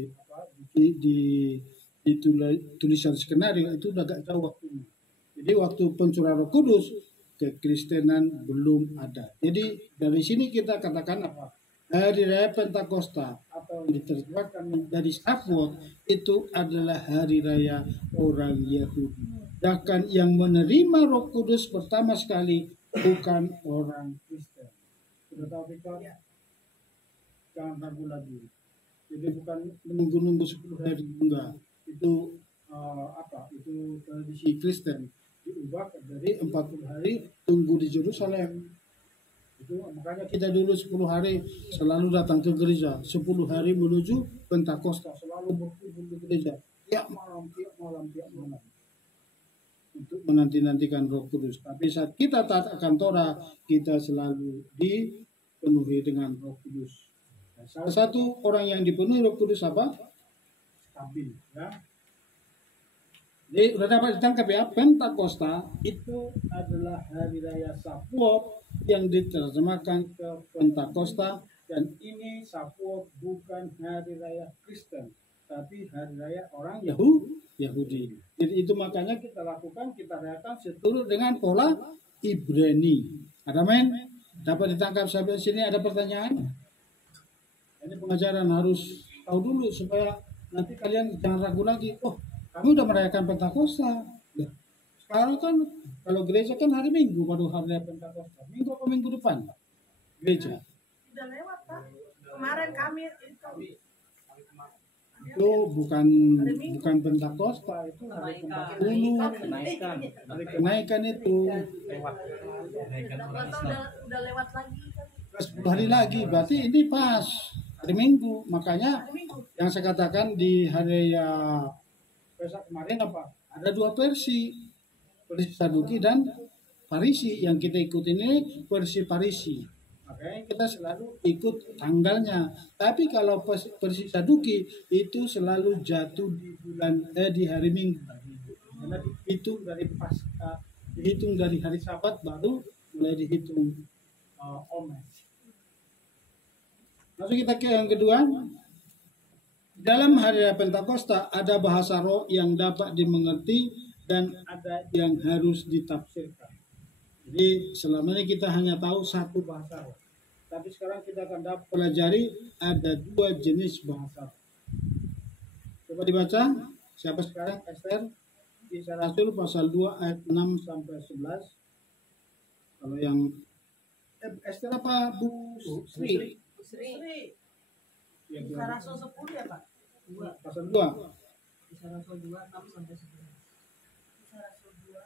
tulisan skenario itu udah agak jauh waktunya. Jadi waktu pencurahan Roh Kudus kekristenan belum ada. Jadi dari sini kita katakan apa? Hari Raya Pentakosta atau yang diterjemahkan dari Shavuot itu adalah hari raya orang Yahudi. Bahkan yang menerima Roh Kudus pertama sekali bukan orang Kristen. Sudah tahu kita? Jangan ragu lagi. Jadi bukan menunggu-nunggu 10 hari, enggak. Itu Itu tradisi Kristen diubah dari 40 hari tunggu di Yerusalem. Itu makanya kita dulu 10 hari selalu datang ke gereja, 10 hari menuju Pentakosta selalu berkumpul di gereja tiap malam untuk menanti-nantikan Roh Kudus. Tapi saat kita taat akan Torah, kita selalu dipenuhi dengan Roh Kudus. Nah, salah satu orang yang dipenuhi Roh Kudus apa? Stabil, ya. Jadi sudah dapat ditangkap ya, Pentakosta itu adalah hari raya Shavuot yang diterjemahkan ke Pentakosta, dan ini Shavuot bukan hari raya Kristen, tapi hari raya orang Yahudi. Jadi itu makanya kita lakukan, kita rayakan seturut dengan pola Ibrani. Ada men? Dapat ditangkap sampai sini? Ada pertanyaan? Ini pengajaran harus tahu dulu supaya nanti kalian jangan ragu lagi. Oh, kami udah merayakan Pentakosta. Ya. Sekarang kan kalau gereja kan hari Minggu baru hari Pentakosta. Minggu apa minggu depan? Gereja. Udah lewat Pak. Kemarin kami itu bukan Pentakosta, itu hari kenaikan itu udah lewat lagi. 10 hari lagi, berarti ini pas hari Minggu. Makanya yang saya katakan di hari ya Pesak kemarin apa? Ada 2 versi Saduki dan Farisi. Yang kita ikutin ini versi Farisi. Makanya kita selalu ikut tanggalnya. Tapi kalau versi Saduki itu selalu jatuh di hari Minggu. Karena dihitung dari Paskah, dihitung dari hari Sabat baru mulai dihitung Omer. Lalu kita ke yang kedua. Dalam hari raya Pentakosta ada bahasa roh yang dapat dimengerti dan ada yang harus ditafsirkan. Jadi selama ini kita hanya tahu satu bahasa roh. Tapi sekarang kita akan dapat pelajari ada 2 jenis bahasa roh. Coba dibaca. Siapa sekarang? Esther. Kisah Rasul pasal 2 ayat 6 sampai 11. Kalau yang Esther apa Bu Sri? Kisah Rasul 10 ya Pak? Pasal 2. Kisah Rasul 2 6 sampai 11. Kisah Rasul 2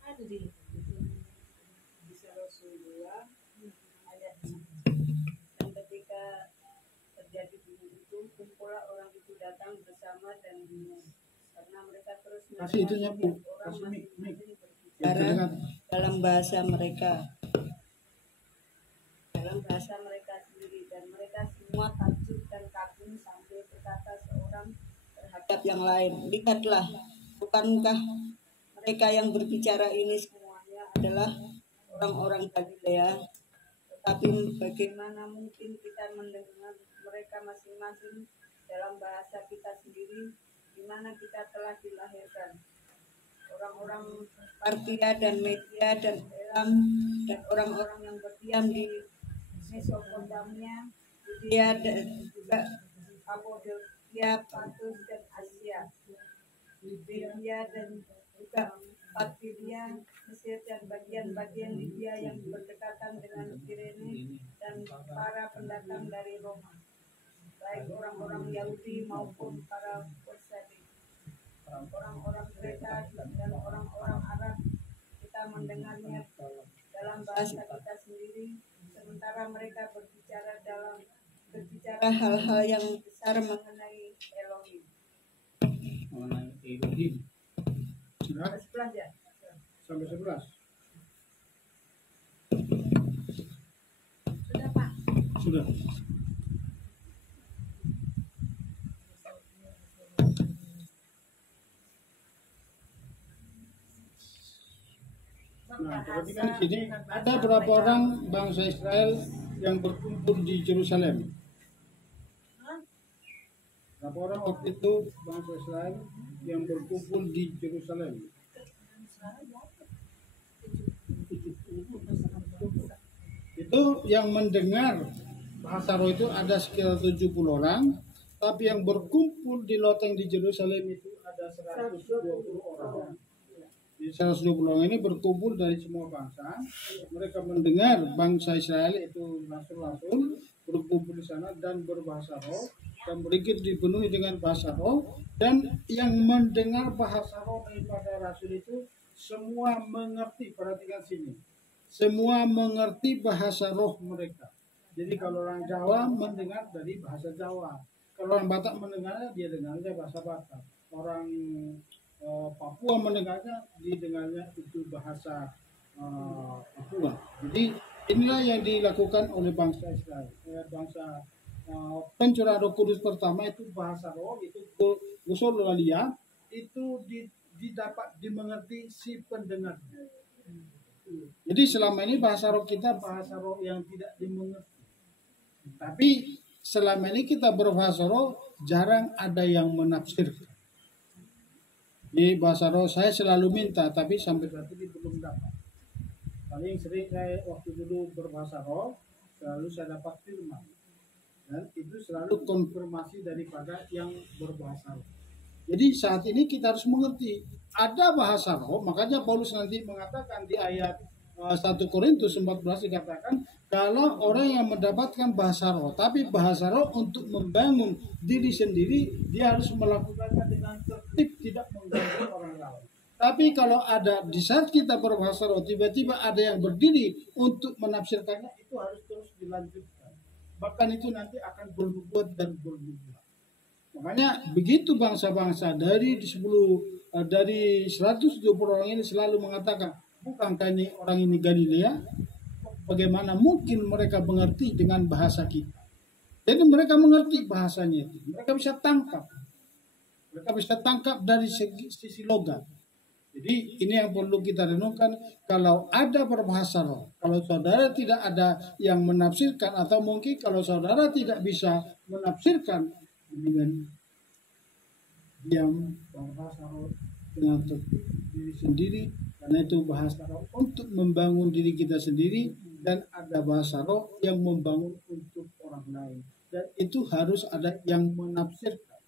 ada di Kisah Rasul 2 ayat 6. Dan ketika terjadi gunung itu, kumpulah orang itu datang bersama dan bingung karena mereka terus Kasih itunya Bu. orang Kasih masing-masing berbicara dalam bahasa mereka sendiri, dan mereka semua takjub dan kagum sambil berkata seorang terhadap yang lain, lihatlah, bukankah mereka yang berbicara ini semuanya adalah orang-orang Galilea? Tetapi bagaimana mungkin kita mendengar mereka masing-masing dalam bahasa kita sendiri, di mana kita telah dilahirkan? Orang-orang Partia dan Media dan Elam dan orang-orang yang berdiam di Mesopotamia, Judea dan juga Kapadokia, Pontus dan Asia, Libya dan juga Pamfilia, Mesir dan bagian-bagian Libya yang berdekatan dengan Kirene, dan para pendatang dari Roma, baik orang-orang Yahudi maupun para Persadi, orang-orang Kreta dan orang-orang Arab. Kita mendengarnya dalam bahasa kita sendiri, sementara mereka berbicara hal-hal yang besar mengenai Elohim. Mengenai Elohim. Sudah? 11 ya? Sampai 11. Sudah Pak. Sudah. Nah, perhatikan di sini ada berapa orang bangsa Israel yang berkumpul di Yerusalem? Berapa orang waktu itu bangsa Israel yang berkumpul di Yerusalem? Itu yang mendengar bahasa roh itu ada sekitar 70 orang, tapi yang berkumpul di loteng di Yerusalem itu ada 120 orang. Di 120 orang ini berkumpul dari semua bangsa. Mereka mendengar bangsa Israel itu rasul-rasul berkumpul di sana dan berbahasa roh dan berikut dipenuhi dengan bahasa roh, dan yang mendengar bahasa roh daripada rasul itu semua mengerti. Perhatikan sini, semua mengerti bahasa roh mereka. Jadi kalau orang Jawa mendengar dari bahasa Jawa, kalau orang Batak mendengarnya dia dengarnya bahasa Batak, orang Papua mendengarnya didengarnya itu bahasa Papua. Jadi inilah yang dilakukan oleh bangsa Israel. Bangsa pencurahan Roh Kudus pertama itu bahasa roh, itu Gusolalia, itu didapat dimengerti si pendengar. Jadi selama ini bahasa roh kita bahasa roh yang tidak dimengerti. Tapi selama ini kita berbahasa roh jarang ada yang menafsirkan. Di bahasa roh saya selalu minta, tapi sampai saat ini belum dapat. Paling sering saya waktu dulu berbahasa roh, selalu saya dapat firman. Dan itu selalu konfirmasi daripada yang berbahasa roh. Jadi saat ini kita harus mengerti, ada bahasa roh, makanya Paulus nanti mengatakan di ayat 1 Korintus 14 dikatakan, kalau orang yang mendapatkan bahasa roh, tapi bahasa roh untuk membangun diri sendiri, dia harus melakukannya dengan tertib, tidak mengganggu orang lain. Tapi kalau ada di saat kita berbahasa roh, tiba-tiba ada yang berdiri untuk menafsirkannya, itu harus terus dilanjutkan. Bahkan itu nanti akan berbuat dan berbuat. Makanya begitu bangsa-bangsa dari 170 orang ini selalu mengatakan, bukankah ini orang ini Galilea? Bagaimana mungkin mereka mengerti dengan bahasa kita? Jadi mereka mengerti bahasanya itu. Mereka bisa tangkap. Mereka bisa tangkap dari sisi logat. Jadi ini yang perlu kita renungkan. Kalau ada berbahasa roh, kalau saudara tidak ada yang menafsirkan, atau mungkin kalau saudara tidak bisa menafsirkan, dengan diam berbahasa roh dengan tertib diri sendiri, karena itu bahasa roh untuk membangun diri kita sendiri, dan ada bahasa roh yang membangun untuk orang lain, dan itu harus ada yang menafsirkan.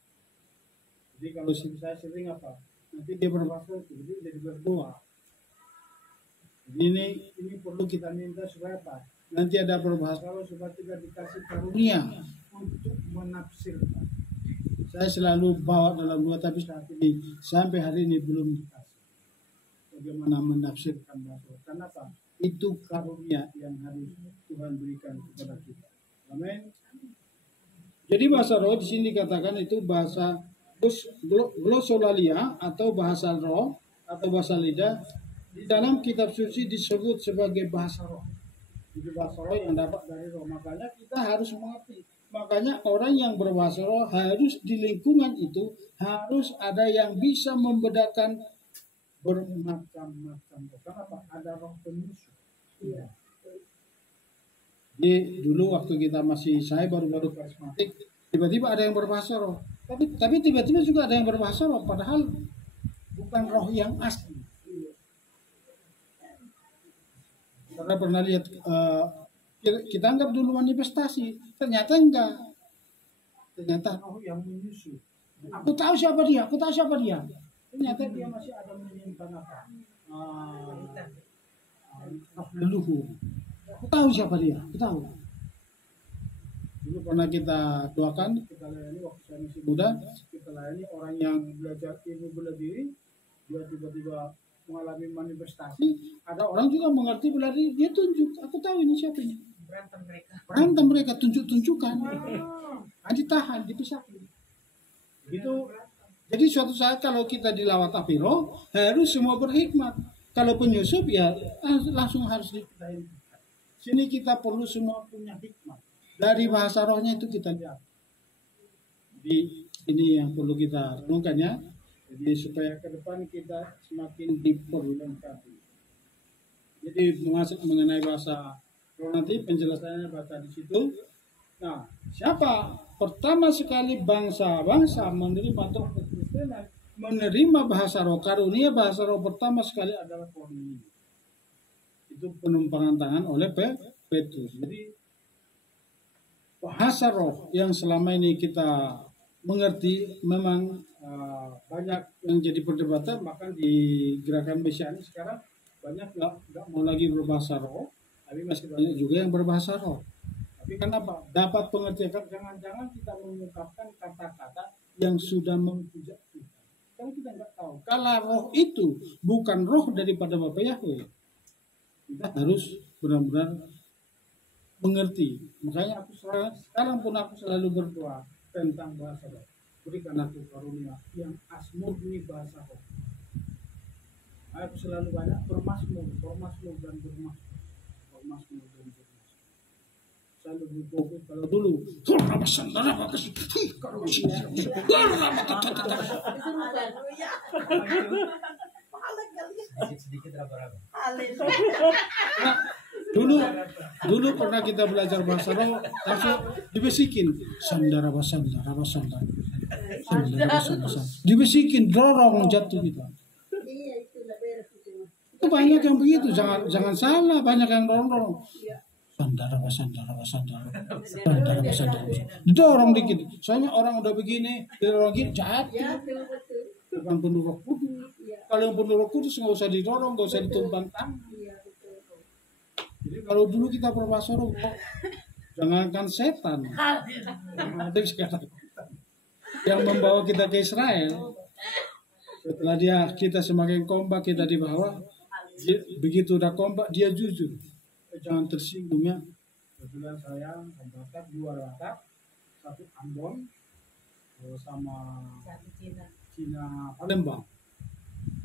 Jadi kalau saya sering apa, nanti dia berbahasa itu jadi berdoa. Jadi ini perlu kita minta supaya apa? Nanti ada berbahasa roh supaya kita dikasih karunia untuk menafsirkan. Saya selalu bawa dalam doa, tapi saat ini sampai hari ini belum dikasih. Bagaimana menafsirkan bahasa roh? Kenapa? Itu karunia yang harus Tuhan berikan kepada kita. Amin. Jadi bahasa roh di sini dikatakan itu bahasa glosolalia atau bahasa roh atau bahasa lidah. Di dalam kitab suci disebut sebagai bahasa roh. Jadi bahasa roh yang dapat dari roh. Makanya kita harus mengerti. Makanya orang yang berbahasa roh harus di lingkungan itu harus ada yang bisa membedakan bermacam-macam. Kenapa? Ada roh penyusup. Ya. Jadi dulu waktu kita saya baru-baru karismatik, tiba-tiba ada yang berbahasa roh. Tapi tiba-tiba juga ada yang berbahasa roh, padahal bukan roh yang asli. Karena pernah lihat, kita anggap dulu manifestasi, ternyata enggak. Ternyata roh yang menyusup. Aku tahu siapa dia. Ternyata dia masih ada menyimpan apa? Roh leluhur. Aku tahu siapa dia. Aku tahu. Dulu pernah kita doakan, kita layani waktu saya masih muda, kita layani orang yang belajar ilmu bela diri, dia tiba-tiba mengalami manifestasi, ada orang juga mengerti berlari, dia tunjuk, aku tahu ini siapa ini. Berantem mereka tunjuk-tunjukkan. Nah, ditahan, dipisahkan. Gitu. Jadi suatu saat kalau kita dilawat api roh, harus semua berhikmat. Kalau penyusup ya langsung harus dipindahin. Sini kita perlu semua punya hikmat. Dari bahasa rohnya itu kita lihat. Jadi ini yang perlu kita renungkan ya. Jadi supaya ke depan kita semakin diperlengkapi. Jadi mengenai bahasa roh nanti penjelasannya baca di situ. Nah, siapa pertama sekali bangsa-bangsa menerima doa kekristenan, menerima bahasa roh karunia bahasa roh pertama sekali adalah Kornelius. Itu penumpangan tangan oleh Petrus. Jadi bahasa roh yang selama ini kita mengerti memang banyak yang jadi perdebatan, bahkan di gerakan mesianis sekarang banyak nggak mau lagi berbahasa roh, tapi masih banyak juga yang berbahasa roh. Tapi kenapa? Dapat pengertian, jangan-jangan kita mengungkapkan kata-kata yang sudah menghujat Tuhan. Kalau kita nggak tahu, kalau roh itu bukan roh daripada Bapa Yahweh, kita harus benar-benar mengerti. Makanya sekarang pun aku selalu berdoa tentang bahasa roh. Berikan aku karunia yang murni bahasa roh. Aku selalu banyak bermasmur dan bermasmur. Selalu berfokus kalau dulu. Sedikit raba-raba. Dulu pernah kita belajar bahasa roh, langsung dibisikin sandara basandara. Dibisikin dorong jatuh kita. Itu banyak yang begitu, jangan salah, banyak yang dorong. Sandara basandara. Didorong dikit. Soalnya orang udah begini, didorong gini jatuh. Bukan penuh Roh Kudus. Kalau yang penuh Roh Kudus nggak usah didorong, nggak usah ditumpang tangan. Jadi kalau dulu kita berbahasa roh, jangankan setan, ada sekarang yang membawa kita ke Israel. Setelah kita semakin kompak, kita dibawa. Begitu udah kompak, dia jujur. Jangan tersinggung ya. Kebetulan saya membakar 2 latak, 1 Ambon sama Cina Palembang.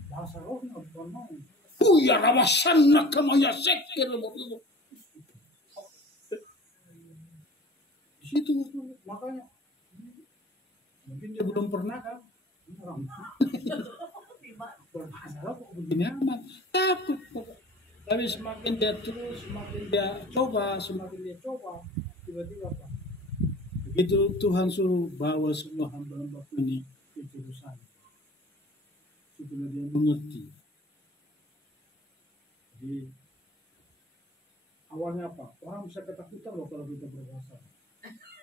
Bahasa rohnya bukan mau. Ya rawasanna kama yasekir. Di situ makanya mungkin dia belum pernah kan berbahasa roh begini amat, takut. Tapi semakin dia coba tiba-tiba Pak, begitu Tuhan suruh bawa semua hamba-hamba ini ke Yerusalem, setelah dia mengerti. Jadi awalnya apa? Orang bisa ketakutan loh kalau kita berbahasa.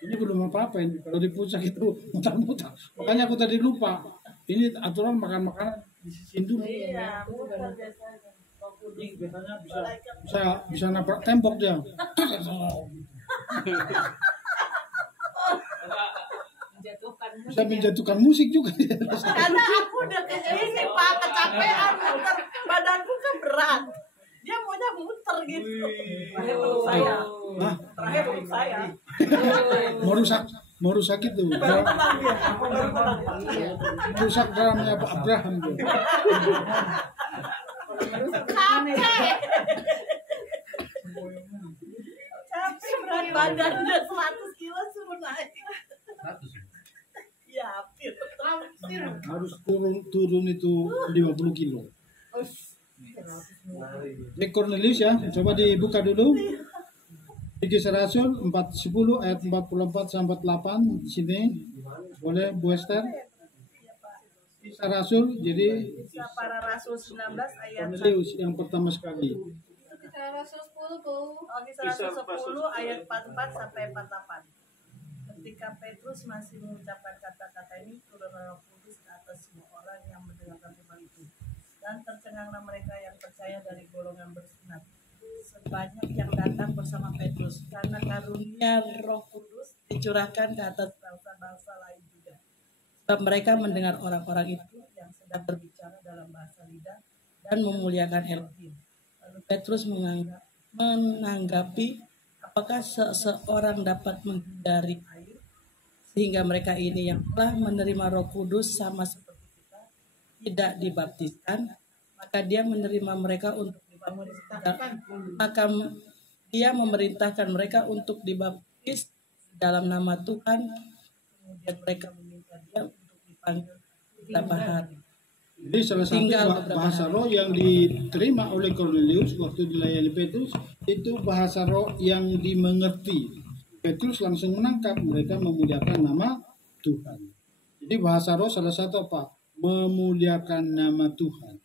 Ini belum apa-apa ini. Kalau di puncak itu mutar-mutar. Makanya aku tadi lupa. Ini aturan makan-makanan disisihin dulu. Iya, mutar biasanya. Ini biasanya bisa nabrak tembok dia. Bisa menjatuhkan musik juga. Karena aku udah ini Pak, kecapean muter, badanku kan berat. Dia maunya muter gitu. Terakhir peluk saya. Terakhir peluk saya. Mau rusak itu. Baru tenang dia. Baru tenang. Rusak dalamnya Pak Abraham. Capek berat badannya 100 kilo suruh naik. 100. Ya, hampir. Harus turun itu 50 kilo. Cornelius ya, coba dibuka dulu. Di Kisah Rasul 4:10 ayat 44 sampai 8 di sini. Boleh Bu Esther? Kisah Rasul jadi Kisah Para Rasul 19 ayat 1. Cornelius yang pertama sekali. Kisah Rasul 10 tuh. Kisah Rasul 10 ayat 44 sampai 48. Ketika Petrus masih mengucapkan kata-kata ini, turun Roh Kudus ke atas semua orang yang mendengarkan firman itu. Dan tercenganglah mereka yang percaya dari golongan bersunat, sebanyak yang datang bersama Petrus, karena karunia Roh Kudus dicurahkan ke atas bangsa-bangsa lain juga. Sebab mereka mendengar orang-orang itu yang sedang berbicara dalam bahasa lidah dan memuliakan Elohim. Lalu Petrus menanggapi, apakah seseorang dapat menghindari air sehingga mereka ini yang telah menerima Roh Kudus sama seperti kita tidak dibaptiskan? Maka dia menerima mereka untuk dibaptiskan. Maka dia memerintahkan mereka untuk dibaptis dalam nama Tuhan. Kemudian mereka meminta dia untuk dipanggil beberapa hari. Jadi salah satu bahasa roh yang diterima oleh Cornelius waktu dilayani Petrus itu bahasa roh yang dimengerti. Petrus langsung menangkap, mereka memuliakan nama Tuhan. Jadi bahasa roh salah satu apa? Memuliakan nama Tuhan.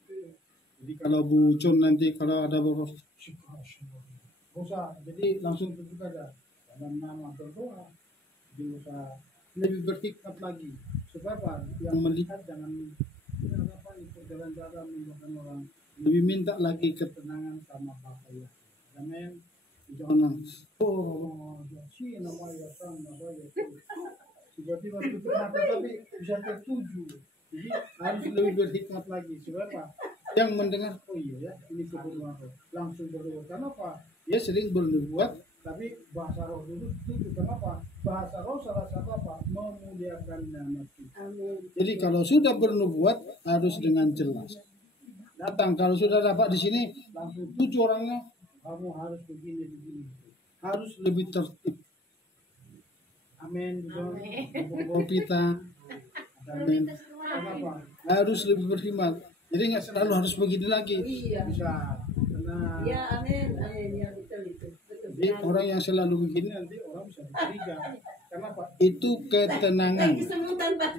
Jadi kalau Bu Chun nanti kalau ada beberapa jadi langsung berbuka dalam nama berdoa. Jadi usah lebih berhikmat lagi. Supaya apa? Yang melihat jangan apa ikut jalan-jalan membuatkan orang. Lebih minta lagi ketenangan sama Bapak ya. Amin. Jangan sih namanya sang namanya. Tiba-tiba tutup mata tapi bisa tertuju. Jadi harus lebih berhikmat lagi. Supaya apa? Yang mendengar oh iya ya ini kebenaran langsung berdoa. Kenapa? Dia sering bernubuat tapi bahasa roh dulu itu kenapa? Bahasa roh salah satu apa? Memuliakan nama Tuhan. Jadi kalau sudah bernubuat harus dengan jelas. Datang kalau sudah dapat di sini langsung tujuh orangnya kamu harus begini. Harus lebih tertib. Amin. Betul. Kita. Amin. Kenapa? Harus lebih berhikmat. Jadi nggak selalu harus begini lagi. Iya. Bisa. Tenang. Ya, amin. Ya, betul itu. Jadi orang yang selalu begini nanti orang bisa dicuriga. Kenapa? Itu ketenangan. Lagi semutan, Pak.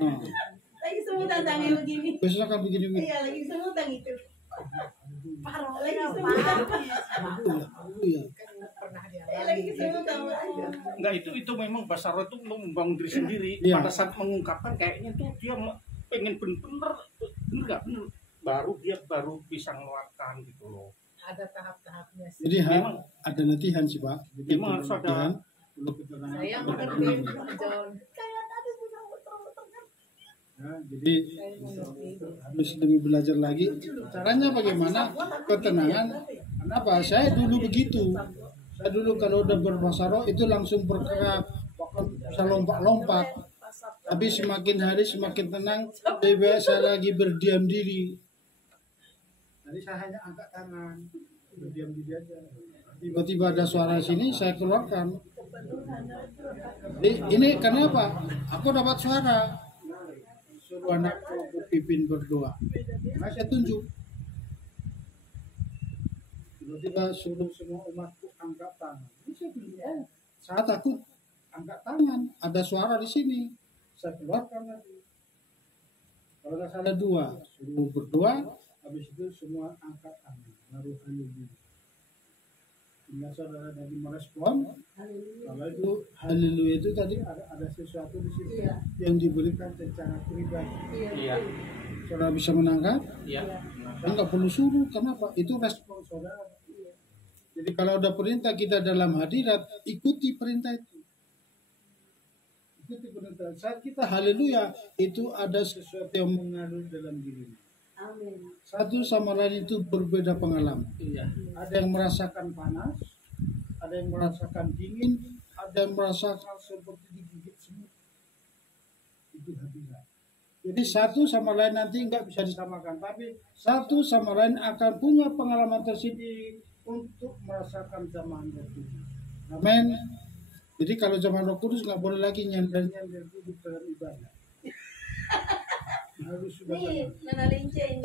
Lagi semutan tangan begini. Besok akan begini. Iya, lagi semutan itu. Parah Lagi semutan. Iya. Lagi semutan. Enggak, itu memang bahasa roh itu membangun diri sendiri. Iya. Pada saat mengungkapkan kayaknya tuh dia pengen bener nggak bener, baru dia bisa mengeluarkan gitu loh. ada tahap-tahapnya sih. Jadi memang ada latihan sih Pak. Jadi memang harus ada. Saya mengerti John. Ya, jadi harus lebih belajar lagi. Caranya bagaimana? Ketenangan. Kenapa? Saya dulu begitu. Saya dulu kalau udah berbahasa roh itu langsung bergerak, bahkan bisa lompat-lompat. Tapi semakin hari semakin tenang, lebih baik saya lagi berdiam diri. Jadi saya hanya angkat tangan, berdiam diri aja. Tiba-tiba ada suara sini, saya keluarkan. Ini kenapa? Aku dapat suara. Suruh anakku pimpin berdoa. Nah, saya tunjuk. Tiba-tiba suruh semua umatku angkat tangan. Ini saya tunjuk. Saat aku angkat tangan, ada suara di sini. Saya keluarkan lagi. Kalau nggak salah dua, suruh berdoa, habis itu semua angkat tangan. Lalu haleluya. Bila saudara tadi merespon, kalau itu haleluya itu tadi ada sesuatu di situ yang diberikan secara pribadi. Iya. Saudara bisa menangkap? Iya. Dan nggak perlu suruh, kenapa? Itu respon saudara. Jadi kalau ada perintah kita dalam hadirat, ikuti perintah itu. Ikuti perintah. Saat kita haleluya, itu ada sesuatu yang mengalir dalam diri. Amin. Satu sama lain itu berbeda pengalaman. Iya. Ada yang merasakan panas, ada yang merasakan dingin, ada yang merasakan seperti digigit semut. Itu hadirat. Jadi satu sama lain nanti nggak bisa disamakan, tapi satu sama lain akan punya pengalaman tersendiri untuk merasakan zaman Roh Kudus. Amin. Jadi kalau zaman Roh Kudus nggak boleh lagi nyender-nyender duduk dalam ibadah. Harus sudah Nih, mana lincah ini.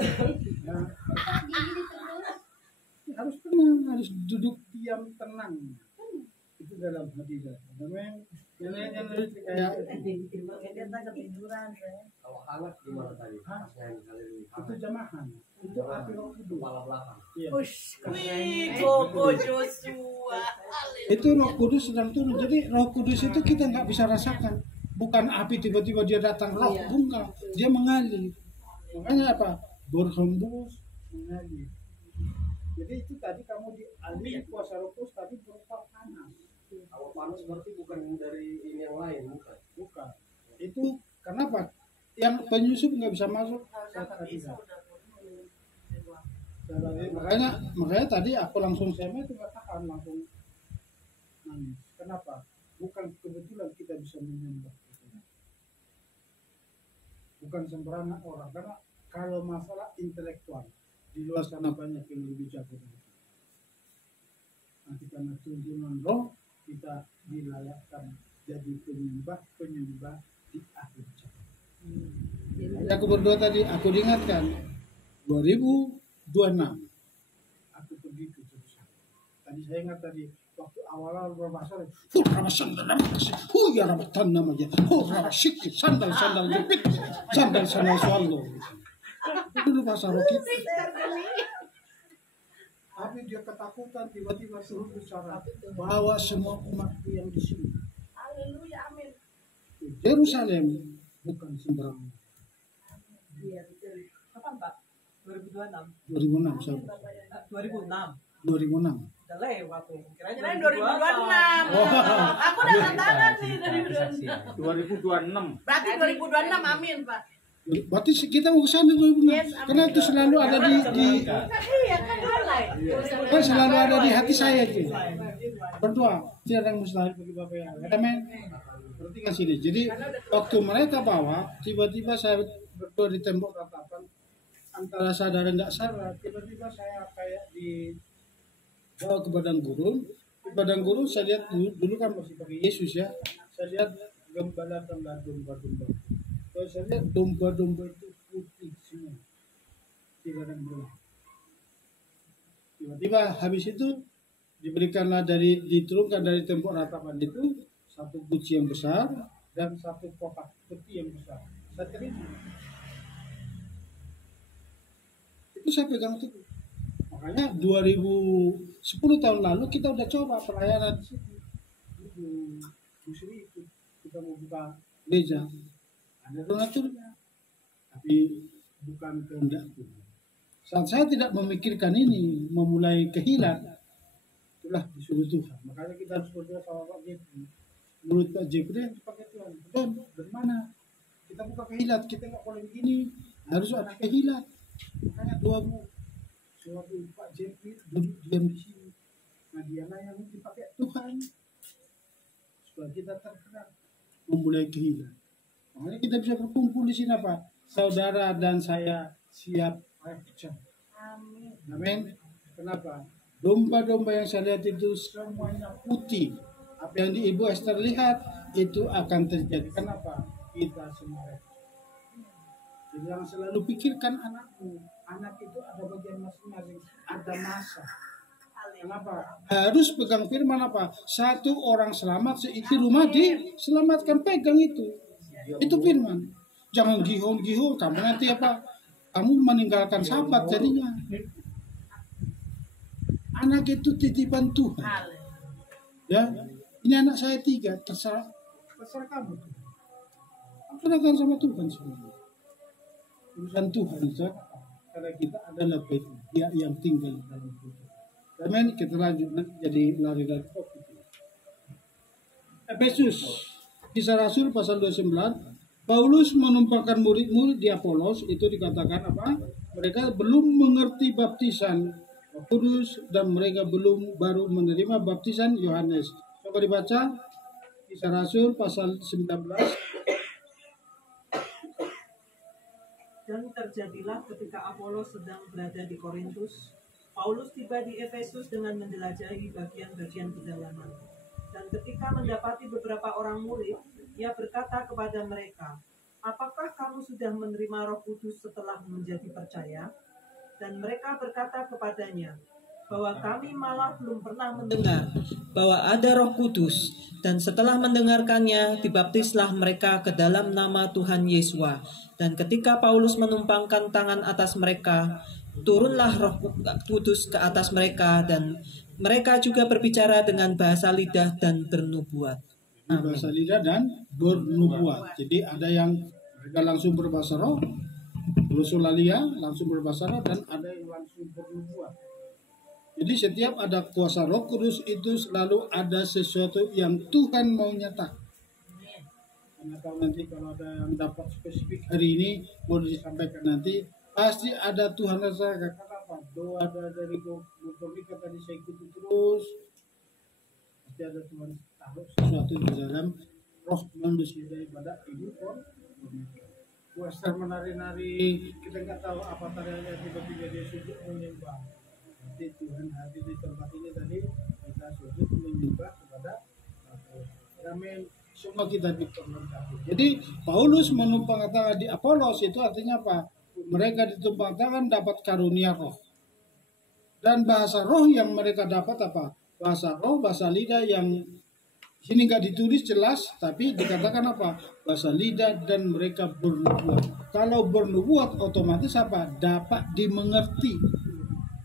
ya, harus tenang, harus duduk diam tenang. Itu dalam hadirat. Amin. Yang lain kayak Kalau anak gimana tadi? Hah? Pas nyanyi haleluya. itu jamahan. Itu api Roh Kudus. Kepala belakang. Iya. Koko Joshua. Itu Roh Kudus sedang turun. Jadi Roh Kudus itu kita nggak bisa rasakan. Bukan api tiba-tiba dia datang roh, bukan. Dia mengalir. Makanya apa? Berhembus, mengalir. Jadi itu tadi kamu dialiri kuasa Roh Kudus tapi berupa panas. Kalau panas berarti bukan dari ini yang lain, bukan? Bukan. Itu kenapa? Yang penyusup nggak bisa masuk saat hadirat. Saat makanya tadi aku langsung itu katakan langsung nangis. Kenapa? Bukan kebetulan kita bisa menyembah Tuhan. Bukan sembarangan orang. Karena kalau masalah intelektual di luar sana banyak yang lebih jago dari kita. Nanti karena tuntunan roh kita dilayakkan jadi penyembah di akhir zaman. Aku berdoa tadi, aku diingatkan 2026 aku pergi ke Jerusalem. Tadi saya ingat tadi waktu awal berbahasa, ya rabatan namanya, rabasik, sandal jepit, sandal swallow. Itu dulu bahasa roh kita. Tapi dia ketakutan, tiba-tiba suruh bicara, bawa semua umatku yang di sini. Haleluya, amin. Yerusalem bukan sembarangan. Iya, betul. Kapan, Pak? 2026. 2006 sahabat. 2006. 2006. Udah lewat tuh. Kirain 2026. Aku udah tantangan nih 2026. 2026. Berarti 2026, amin, Pak. Berarti kita mau ke sana 2006. Karena itu selalu ada di Iya, kan mulai. kan selalu ada di hati saya itu. Berdoa, tidak ada yang mustahil bagi Bapak yang ada. Amin. Berarti nggak sini. Jadi waktu mereka bawa, tiba-tiba saya berdoa di tembok ratapan, antara sadar dan nggak sadar, tiba-tiba saya kayak di bawa ke padang gurun. Di padang gurun saya lihat dulu kan masih pakai Yesus ya. Saya lihat gembala-gembala domba-domba. Kalau saya lihat domba-domba itu putih semua, tidak ada yang belah. Tiba-tiba habis itu diturunkan dari tembok ratapan itu satu guci yang besar dan satu kotak peti yang besar. Saya terima. Itu saya pegang itu. Makanya 10 tahun lalu kita udah coba pelayanan di situ. Di sini kita mau buka gereja. Ada donaturnya, tapi bukan kehendakku. Saat saya tidak memikirkan ini, memulai kehilat, itulah disuruh Tuhan. Makanya kita harus berdoa sama Pak Jepri. Menurut Pak Jepri dipakai Tuhan. Tuhan, dari mana? Kita buka kehilat, kita nggak boleh begini. Harus ada kehilat. Makanya doamu. Suatu Pak Jepri duduk diam di sini. Nah dialah yang dipakai Tuhan. Supaya kita tergerak memulai kehilat. Makanya kita bisa berkumpul di sini apa? Saudara dan saya siap kerja. Amin. Kenapa? Domba-domba yang saya lihat itu semuanya putih. Apa yang di Ibu Esther lihat itu akan terjadi. Kenapa? Kita semua. Jadi yang selalu pikirkan anakmu. Anak itu ada bagian masing-masing. Ada masa. Kenapa? Harus pegang firman apa? Satu orang selamat seisi rumah diselamatkan. Pegang itu. Itu firman. Jangan gihol-gihol. Kamu nanti apa? Kamu meninggalkan sahabat jadinya. Anak itu titipan Tuhan. Ya, ini anak saya 3. Terserah kamu. Kamu serahkan sama Tuhan sebenarnya. Urusan Tuhan, karena kita adalah pihak yang tinggal dalam Tuhan. Amin. Kita lanjut jadi lari dari topik. Efesus. Kisah Rasul pasal 29, Paulus menumpangkan murid-murid di Apolos, itu dikatakan apa? Mereka belum mengerti baptisan Kudus dan mereka baru menerima baptisan Yohanes. Coba dibaca Kisah Rasul pasal 19. Dan terjadilah ketika Apolos sedang berada di Korintus, Paulus tiba di Efesus dengan menjelajahi bagian-bagian pedalaman. Dan ketika mendapati beberapa orang murid, ia berkata kepada mereka, "Apakah kamu sudah menerima Roh Kudus setelah menjadi percaya?" Dan mereka berkata kepadanya, bahwa kami malah belum pernah mendengar bahwa ada Roh Kudus, dan setelah mendengarkannya, dibaptislah mereka ke dalam nama Tuhan Yesus. Dan ketika Paulus menumpangkan tangan atas mereka, turunlah Roh Kudus ke atas mereka, dan mereka juga berbicara dengan bahasa lidah dan bernubuat. Bahasa lidah dan bernubuat. Jadi ada yang mereka langsung berbahasa roh, glosolalia langsung berbahasa roh, dan ada yang langsung bernubuat. Jadi setiap ada kuasa Roh Kudus itu selalu ada sesuatu yang Tuhan mau nyatakan. Karena tahu nanti kalau ada yang dapat spesifik hari ini boleh disampaikan nanti, pasti ada Tuhan rasakan. Karena apa? Doa dari Motorika tadi saya ikuti terus. Pasti ada Tuhan taruh sesuatu di dalam roh manusia daripada hidup Western menari-nari, kita nggak tahu apa tariannya, tiba-tiba dia sujud menyembah. Nanti Tuhan hadir di tempat ini tadi, kita sujud menyembah kepada Amin. Semua kita diperlengkapi. Jadi Paulus menumpang tangan di Apolos itu artinya apa? Mereka ditumpang tangan dapat karunia roh. Dan bahasa roh yang mereka dapat apa? Bahasa roh, bahasa lidah yang sini nggak ditulis jelas, tapi dikatakan apa? Bahasa lidah dan mereka bernubuat. Kalau bernubuat otomatis apa? Dapat dimengerti.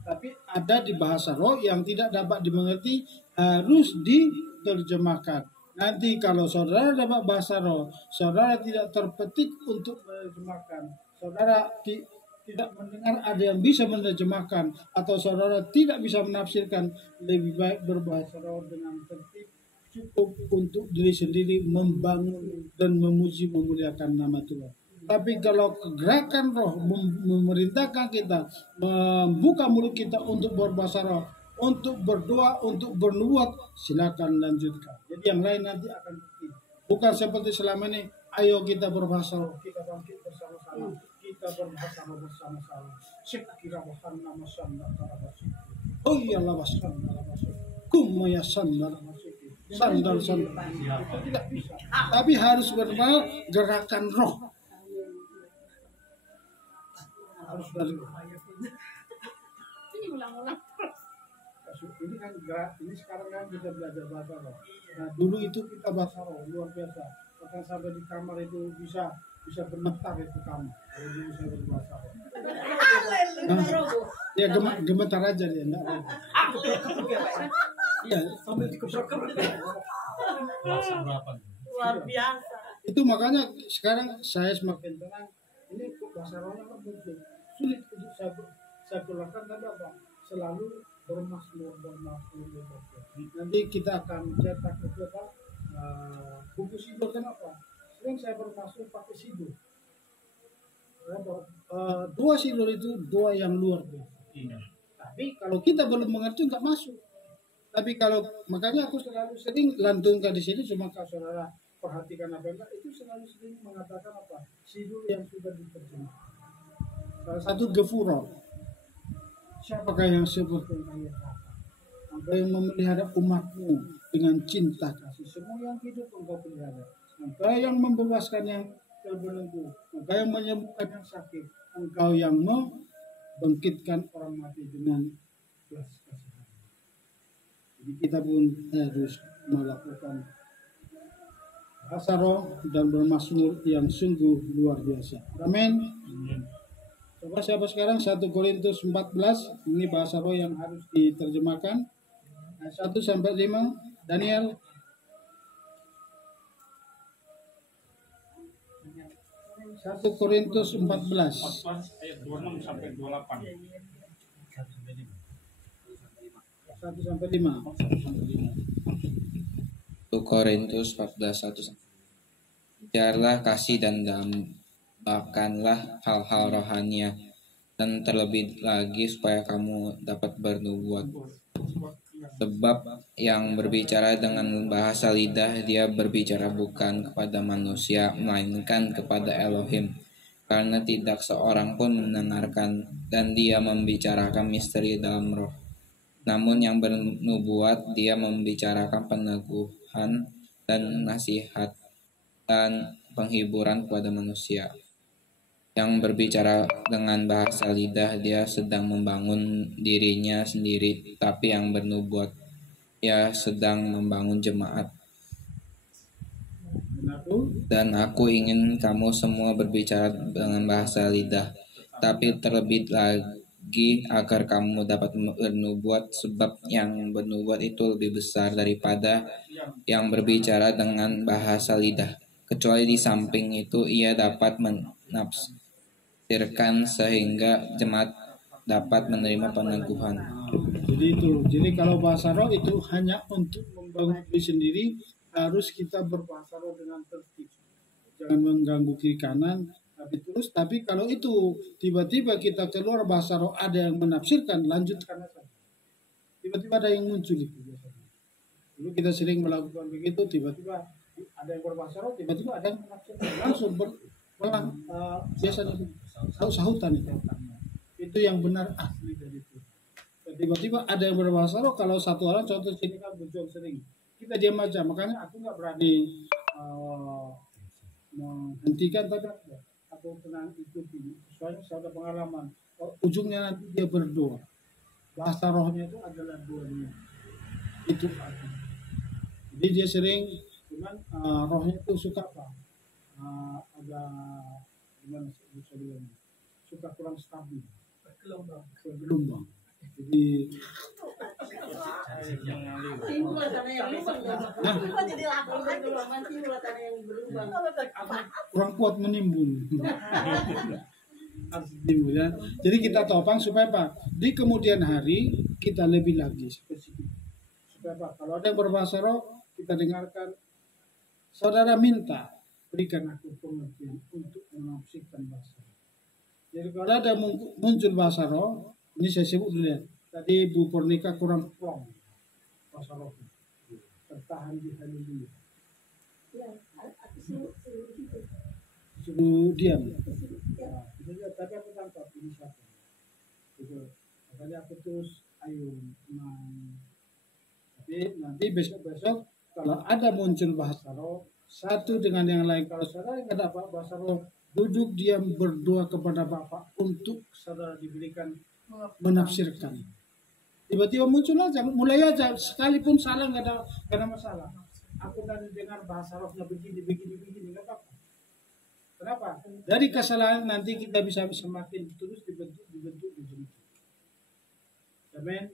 Tapi ada di bahasa roh yang tidak dapat dimengerti, harus diterjemahkan. Nanti kalau saudara dapat bahasa roh, saudara tidak terpetik untuk menerjemahkan. Saudara tidak mendengar ada yang bisa menerjemahkan, atau saudara tidak bisa menafsirkan, lebih baik berbahasa roh dengan tertib, cukup untuk diri sendiri membangun dan memuji memuliakan nama Tuhan. Tapi kalau gerakan roh memerintahkan kita membuka mulut kita untuk berbahasa roh, untuk berdoa, untuk bernubuat, silakan lanjutkan. Jadi yang lain nanti akan bukan seperti selama ini. Ayo kita berbahasa roh, kita bangkit bersama-sama, kita berbahasa roh bersama-sama. Sekira bahan nama sanda karabasi. Oh iyalah basan karabasi. Kumaya sanda karabasi. Sandal. Itu tidak bisa. Tapi harus berbal gerakan roh. Harus dari Ini ulang-ulang. ini kan gerak, ini sekarang kan kita belajar bahasa roh. Nah dulu itu kita bahasa roh luar biasa. Bahkan sampai di kamar itu bisa bermetar itu kamar. Kalau dulu saya berbahasa roh. Ya gemetar aja dia, enggak apa. Iya, sampai Luar biasa. itu makanya sekarang saya semakin tenang. Ini bahasa rohnya kan sulit untuk saya keluarkan, tapi apa? Selalu bermasmur. Nanti kita akan cetak itu apa? Buku sidur. Kenapa? Sering saya bermasmur pakai sidur. Dua sidur itu dua yang luar biasa. Tapi kalau kita belum mengerti nggak masuk. Tapi kalau makanya aku selalu sering lantunkan di sini, cuma kalau saudara perhatikan apa enggak, itu selalu sering mengatakan apa? Sidur yang sudah diterjemahkan. Salah satu gefuro. Siapakah yang seperti ayat kata? Engkau yang memelihara umatmu dengan cinta kasih. Semua yang hidup engkau pelihara. Engkau yang membebaskan yang terbelenggu. Engkau yang menyembuhkan yang sakit. Engkau yang membangkitkan orang mati dengan belas kasihan. Jadi kita pun harus melakukan bahasa roh dan bermasmur yang sungguh luar biasa. Amin. Coba siapa sekarang 1 Korintus 14, ini bahasa roh yang harus diterjemahkan. 1 sampai 5, Daniel. Satu Korintus 14 ayat 26 sampai 28. 1 sampai 5. 1 Korintus 14:1. Biarlah kasih dan dambakanlah hal-hal rohania, dan terlebih lagi supaya kamu dapat bernubuat. Sebab yang berbicara dengan bahasa lidah, dia berbicara bukan kepada manusia, melainkan kepada Elohim, karena tidak seorang pun mendengarkan, dan dia membicarakan misteri dalam roh. Namun yang bernubuat, dia membicarakan peneguhan dan nasihat dan penghiburan kepada manusia. Yang berbicara dengan bahasa lidah, dia sedang membangun dirinya sendiri, tapi yang bernubuat, ia sedang membangun jemaat. Dan aku ingin kamu semua berbicara dengan bahasa lidah, tapi terlebih lagi agar kamu dapat bernubuat, sebab yang bernubuat itu lebih besar daripada yang berbicara dengan bahasa lidah, kecuali di samping itu ia dapat menafsirkan sehingga jemaat dapat menerima peneguhan. Jadi kalau bahasa roh itu hanya untuk membangun diri sendiri, harus kita berbahasa roh dengan tertib, jangan mengganggu kiri kanan, terus. Tapi kalau itu tiba-tiba kita keluar bahasa roh, ada yang menafsirkan, lanjutkan saja. Tiba-tiba ada yang muncul itu biasanya. Dulu kita sering melakukan begitu, tiba-tiba ada yang berbahasa roh, tiba-tiba ada yang menafsirkan, langsung biasanya sahutan itu. Itu yang benar asli dari itu. Tiba-tiba ada yang berbahasa roh, kalau satu orang contoh sini kan muncul sering, kita diam aja. Makanya aku nggak berani menghentikan, tapi aku tenang ikuti. Soalnya saya ada pengalaman. Ujungnya nanti dia berdoa. Bahasa rohnya itu adalah doanya. Itu apa? Jadi dia sering, cuman rohnya itu suka apa? Agak gimana bisa bilang? Suka kurang stabil. Bergelombang. Jadi kurang kuat menimbun. Ya. Jadi kita topang supaya apa? Di kemudian hari kita lebih lagi spesifik. Supaya apa? Kalau ada yang berbahasa roh, kita dengarkan. Saudara minta, berikan aku pengertian untuk menafsirkan bahasa roh. Jadi kalau ada muncul bahasa roh, ini saya sebut dulu ya. Tadi Bu Purnika kurang plong bahasa roh. Tertahan di haleluya. Suruh diam. Tapi aku tangkap ini siapa. Makanya aku terus ayo. Tapi nanti besok-besok kalau ada muncul bahasa roh, satu dengan yang lain. Kalau saudara yang ada bahasa roh, duduk diam berdoa kepada Bapa untuk saudara diberikan menafsirkan. Tiba-tiba muncul aja, mulai aja, sekalipun salah nggak ada masalah. Aku tadi dengar bahasa rohnya begini, nggak apa-apa. Kenapa? Dari kesalahan nanti kita bisa semakin terus dibentuk. Amin.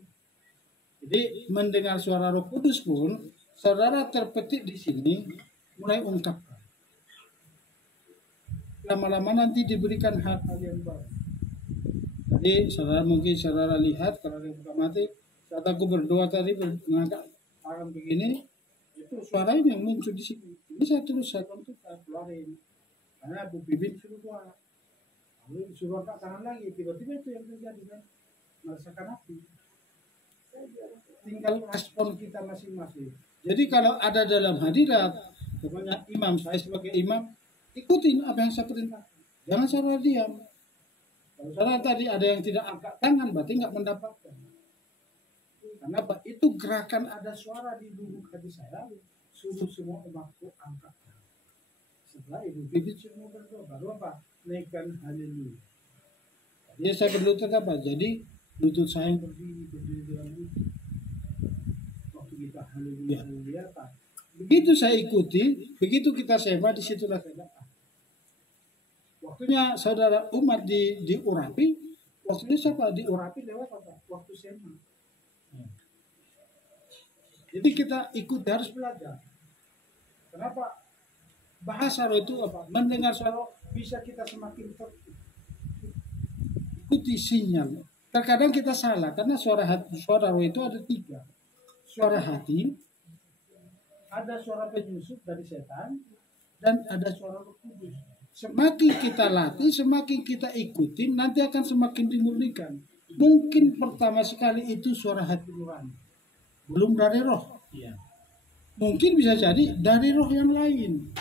Jadi mendengar suara Roh Kudus pun, saudara terpetik di sini mulai ungkapkan. Lama-lama nanti diberikan hal-hal yang baru. Jadi saudara mungkin saudara lihat kalau ada buka mati, saat aku berdoa tadi mengangkat tangan begini, itu suara ini yang muncul di sini. Ini saya keluarin. Karena Bu Bibin suruh doa, lalu suruh angkat tangan lagi, tiba-tiba itu yang terjadi kan, merasakan api. Tinggal respon kita masing-masing. Jadi kalau ada dalam hadirat, pokoknya imam, saya sebagai imam, ikutin apa yang saya perintahkan. Jangan saudara diam. Kalau saudara tadi ada yang tidak angkat tangan, berarti nggak mendapatkan. Karena itu gerakan ada suara di lubuk hati saya, suruh semua umatku angkat. Setelah Ibu Bibit semua berdoa, baru apa? Naikkan haleluya. Jadi saya berlutut apa? Jadi lutut saya yang berdiri dalam lutut. Waktu kita haleluya apa? Begitu saya ikuti, begitu kita sembah, disitulah saya dapat. Waktunya saudara umat diurapi, waktunya siapa? Diurapi lewat apa? Waktu sembah. Jadi kita ikuti, harus belajar. Kenapa? Bahasa roh itu apa? Mendengar suara roh bisa kita semakin ikuti sinyal. Terkadang kita salah karena suara roh itu ada 3. Suara hati, ada suara penyusup dari setan, dan ada suara Roh Kudus. Semakin kita latih, semakin kita ikuti, nanti akan semakin dimurnikan. Mungkin pertama sekali itu suara hati nurani, belum dari roh. Mungkin bisa jadi dari roh yang lain.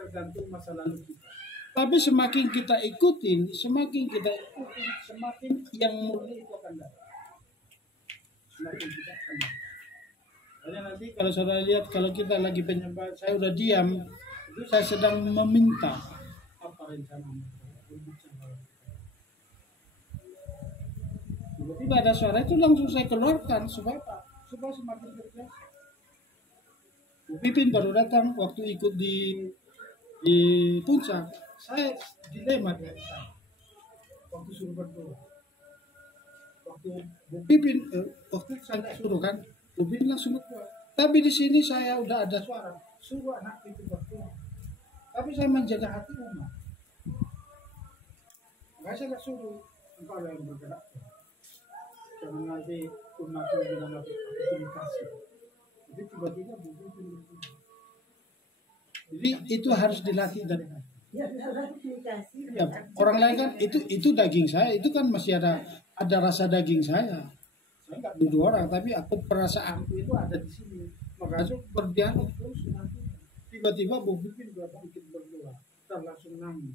Tergantung masa lalu kita. Tapi semakin kita ikutin, semakin yang murni itu akan datang. Semakin kita akan datang. Karena nanti kalau saudara lihat, kalau kita lagi penyembah, saya udah diam, itu saya sedang meminta apa rencana. Tiba-tiba ada suara itu langsung saya keluarkan supaya apa? Supaya semakin terbiasa. Bu Pipin baru datang waktu ikut di puncak, saya dilema dengan saya waktu suruh berdoa. Waktu Bu Pipin, waktu saya nggak suruh kan, Bu Pipin langsung berdoa. Tapi di sini saya udah ada suara, suruh anak itu berdoa. Tapi saya menjaga hati umat. Nggak saya nggak suruh, engkau yang bergerak. Jangan nanti umat itu dengan aplikasi. Jadi tiba-tiba Bu Pipin berdoa. Jadi itu harus dilatih dari hati. Ya, orang lain kan itu daging saya, itu kan masih ada rasa daging saya. Saya nggak nuduh orang, tapi perasaanku itu ada di sini. Makanya berdialog terus nanti. Tiba-tiba Bu Pipin bangkit berdoa, dan langsung nangis.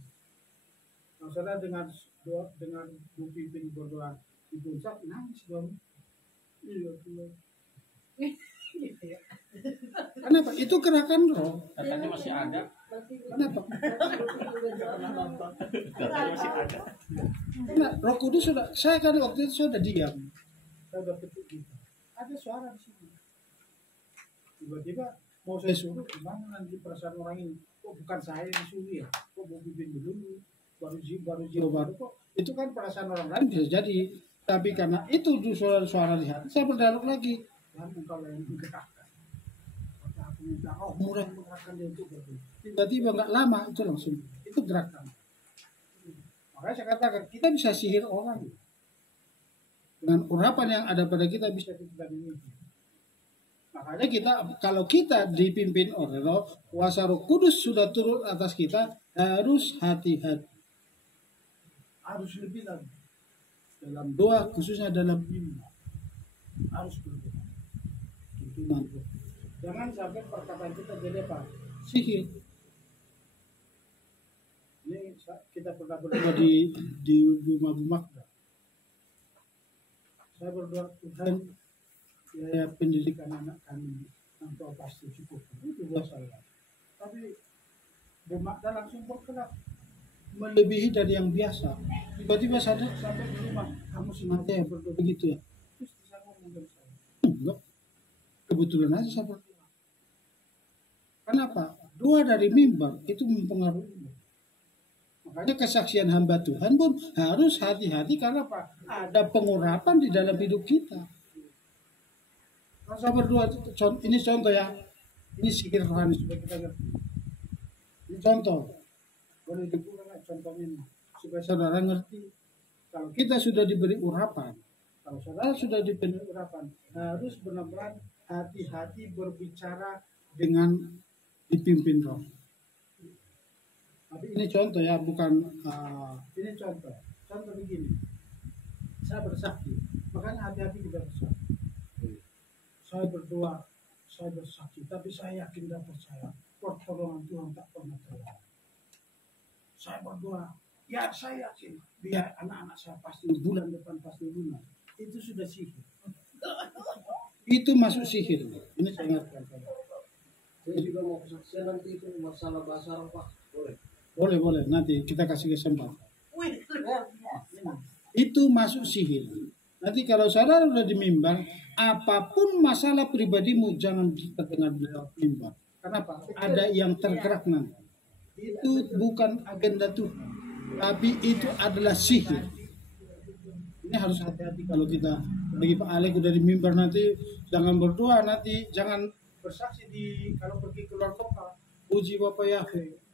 Masalah dengan Bu Pipin berdoa di puncak nangis dong. Iya Tuhan. Kenapa? Itu gerakan roh. Katanya masih ada. Kenapa? Katanya masih ada. Karena Roh Kudus sudah, saya kan waktu itu sudah diam. Saya sudah petik gitu. Ada suara di sini. Tiba-tiba mau saya suruh gimana nanti perasaan orang ini? Kok bukan saya yang suruh ya? Kok mau pimpin dulu? Baru jiwa baru kok. Itu kan perasaan orang lain bisa jadi. Tapi karena itu suara di hati, saya berdialog lagi. Dan engkau yang menggerakkan. Maka aku minta roh murah menggerakkan dia untuk berdoa. Tiba-tiba nggak lama itu langsung itu gerakan. Makanya saya katakan kita bisa sihir orang dengan urapan yang ada pada kita bisa kita miliki. Makanya kita kalau kita dipimpin oleh Roh, kuasa Roh Kudus sudah turun atas kita, harus hati-hati, harus lebih lagi dalam doa, khususnya dalam iman harus berdoa. Tuntunan Roh. Jangan sampai perkataan kita jadi apa? Sihir. Ini kita pernah berdoa di rumah Bu Magda. Saya berdoa Tuhan biaya pendidikan anak kami engkau pasti cukup. Itu doa saya. Tapi Bu Magda langsung bergerak melebihi dari yang biasa. Tiba-tiba saya sampai di rumah, kamu sengaja ya berdoa begitu ya? Terus saya ngomong dengan saya, enggak. Kebetulan aja saya berdoa. Kenapa? Doa dari mimbar itu mempengaruhi. Makanya kesaksian hamba Tuhan pun harus hati-hati karena apa? Ada pengurapan di dalam hidup kita. Kalau saya berdoa, ini contoh ya. Ini sihir rohani supaya kita ngerti. Ini contoh. Boleh dikurang contohnya ini. Supaya saudara ngerti. Kalau kita sudah diberi urapan, kalau saudara sudah diberi urapan, harus benar-benar hati-hati berbicara dengan dipimpin roh. Tapi ini contoh ya, bukan ini contoh. Contoh begini, saya bersaksi, makanya hati-hati kita bersaksi. Saya berdoa, saya bersaksi, tapi saya yakin dan percaya pertolongan Tuhan tak pernah terlambat. Saya berdoa, ya saya yakin, biar anak-anak saya pasti bulan depan pasti lunas. Itu sudah sihir. Itu masuk sihir. Ini saya ingatkan. Saya juga mau kesaksian nanti itu masalah bahasa Arab Pak. Boleh. Boleh, nanti kita kasih kesempatan. Itu masuk sihir. Nanti kalau saudara sudah di mimbar, apapun masalah pribadimu jangan terdengar di mimbar. Kenapa? Ada yang tergerak nanti. Itu bukan agenda Tuhan, tapi itu adalah sihir. Ini harus hati-hati kalau kita bagi Pak Alek udah di mimbar nanti jangan berdoa, nanti jangan bersaksi kalau pergi keluar kota. Puji Bapak Yahweh.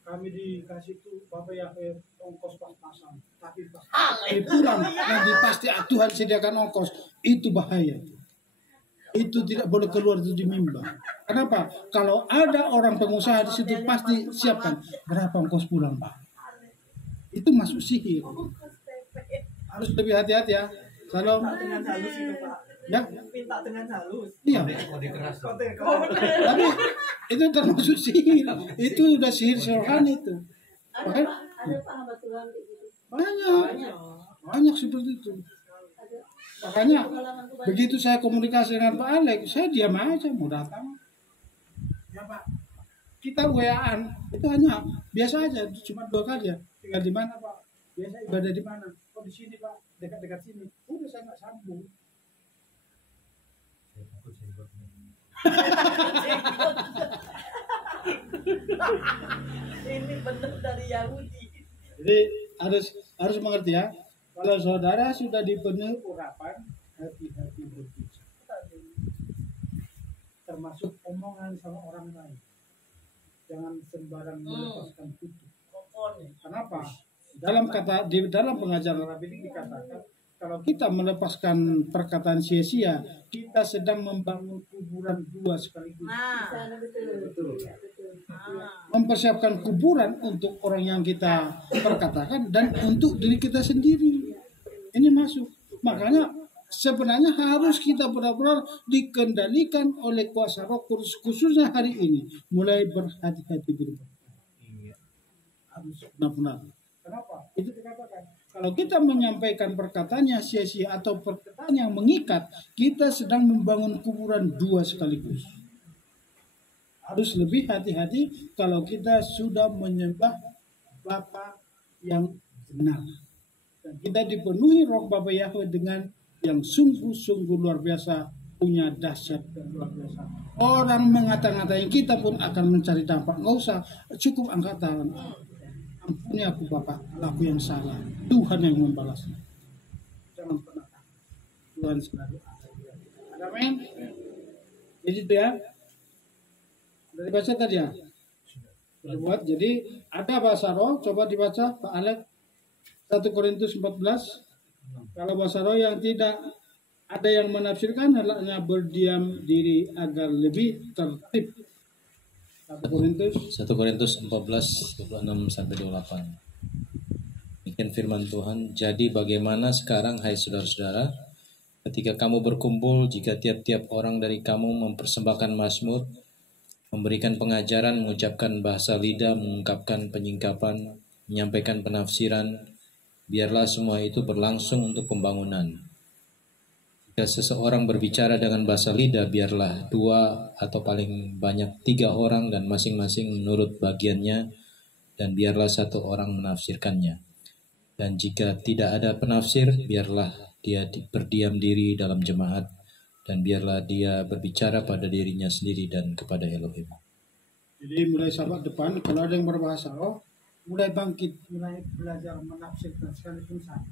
Kami dikasih tuh Bapak Yahweh ongkos pas-pasan, tapi pas pulang nanti pasti Tuhan sediakan ongkos. Itu bahaya. Itu tidak boleh keluar itu di mimbar. Kenapa? Kalau ada orang pengusaha di situ pasti siapkan berapa ongkos pulang Pak. Itu masuk sihir. Harus lebih hati-hati ya. Kalau Dengan halus itu Pak. ya Minta dengan halus. iya. Tapi itu termasuk sihir. Itu udah sihir rohani itu. Makanya Ada Pak hamba Tuhan kayak gitu. banyak seperti itu. Makanya begitu saya komunikasi dengan Pak Alek, saya diam aja mau datang. Ya Pak, kita WA-an itu hanya biasa aja, cuma 2 kali ya. Tinggal di mana Pak? Biasa ibadah di mana? Oh di sini Pak, dekat-dekat sini. Udah saya nggak sambung. Ini benar dari Yahudi. Jadi harus mengerti ya. Kalau saudara sudah dipenuhi urapan, hati-hati berbicara. Termasuk omongan sama orang lain. Jangan sembarang melepaskan kutu. Kenapa? Di dalam pengajaran rabbinic dikatakan kalau kita melepaskan perkataan sia-sia, kita sedang membangun kuburan 2 sekaligus. Betul. Betul. mempersiapkan kuburan untuk orang yang kita perkatakan dan untuk diri kita sendiri. Ini masuk. Makanya sebenarnya harus kita benar-benar dikendalikan oleh kuasa Roh Kudus, khususnya hari ini mulai berhati-hati berdoa. Harus benar-benar. Kenapa? Itu dikatakan. Kalau kita menyampaikan perkataan yang sia-sia atau perkataan yang mengikat, kita sedang membangun kuburan dua sekaligus. Harus lebih hati-hati kalau kita sudah menyembah Bapa yang benar. Dan kita dipenuhi roh Bapa Yahweh dengan yang sungguh-sungguh luar biasa, punya dahsyat dan luar biasa. Orang mengata-ngatain kita pun akan mencari dampak. Nggak usah, cukup angkat tangan. Ampuni aku Bapak, aku yang salah. Tuhan yang membalasnya. Jangan pernah takut. Tuhan selalu ada. Amin. Jadi itu ya. Sudah dibaca tadi ya? Buat. Jadi ada bahasa roh, coba dibaca Pak Alek 1 Korintus 14. Kalau bahasa roh yang tidak ada yang menafsirkan, hendaknya berdiam diri agar lebih tertib. 1 Korintus 14 26-28. Demikian firman Tuhan. Jadi bagaimana sekarang hai saudara-saudara, ketika kamu berkumpul, jika tiap-tiap orang dari kamu mempersembahkan mazmur, memberikan pengajaran, mengucapkan bahasa lidah, mengungkapkan penyingkapan, menyampaikan penafsiran, biarlah semua itu berlangsung untuk pembangunan. Jika seseorang berbicara dengan bahasa lidah, biarlah 2 atau paling banyak 3 orang dan masing-masing menurut bagiannya, dan biarlah 1 orang menafsirkannya. Dan jika tidak ada penafsir, biarlah dia berdiam diri dalam jemaat, dan biarlah dia berbicara pada dirinya sendiri dan kepada Elohim. Jadi mulai sahabat depan, kalau ada yang berbahasa roh, mulai bangkit, mulai belajar menafsirkan sekalipun saya.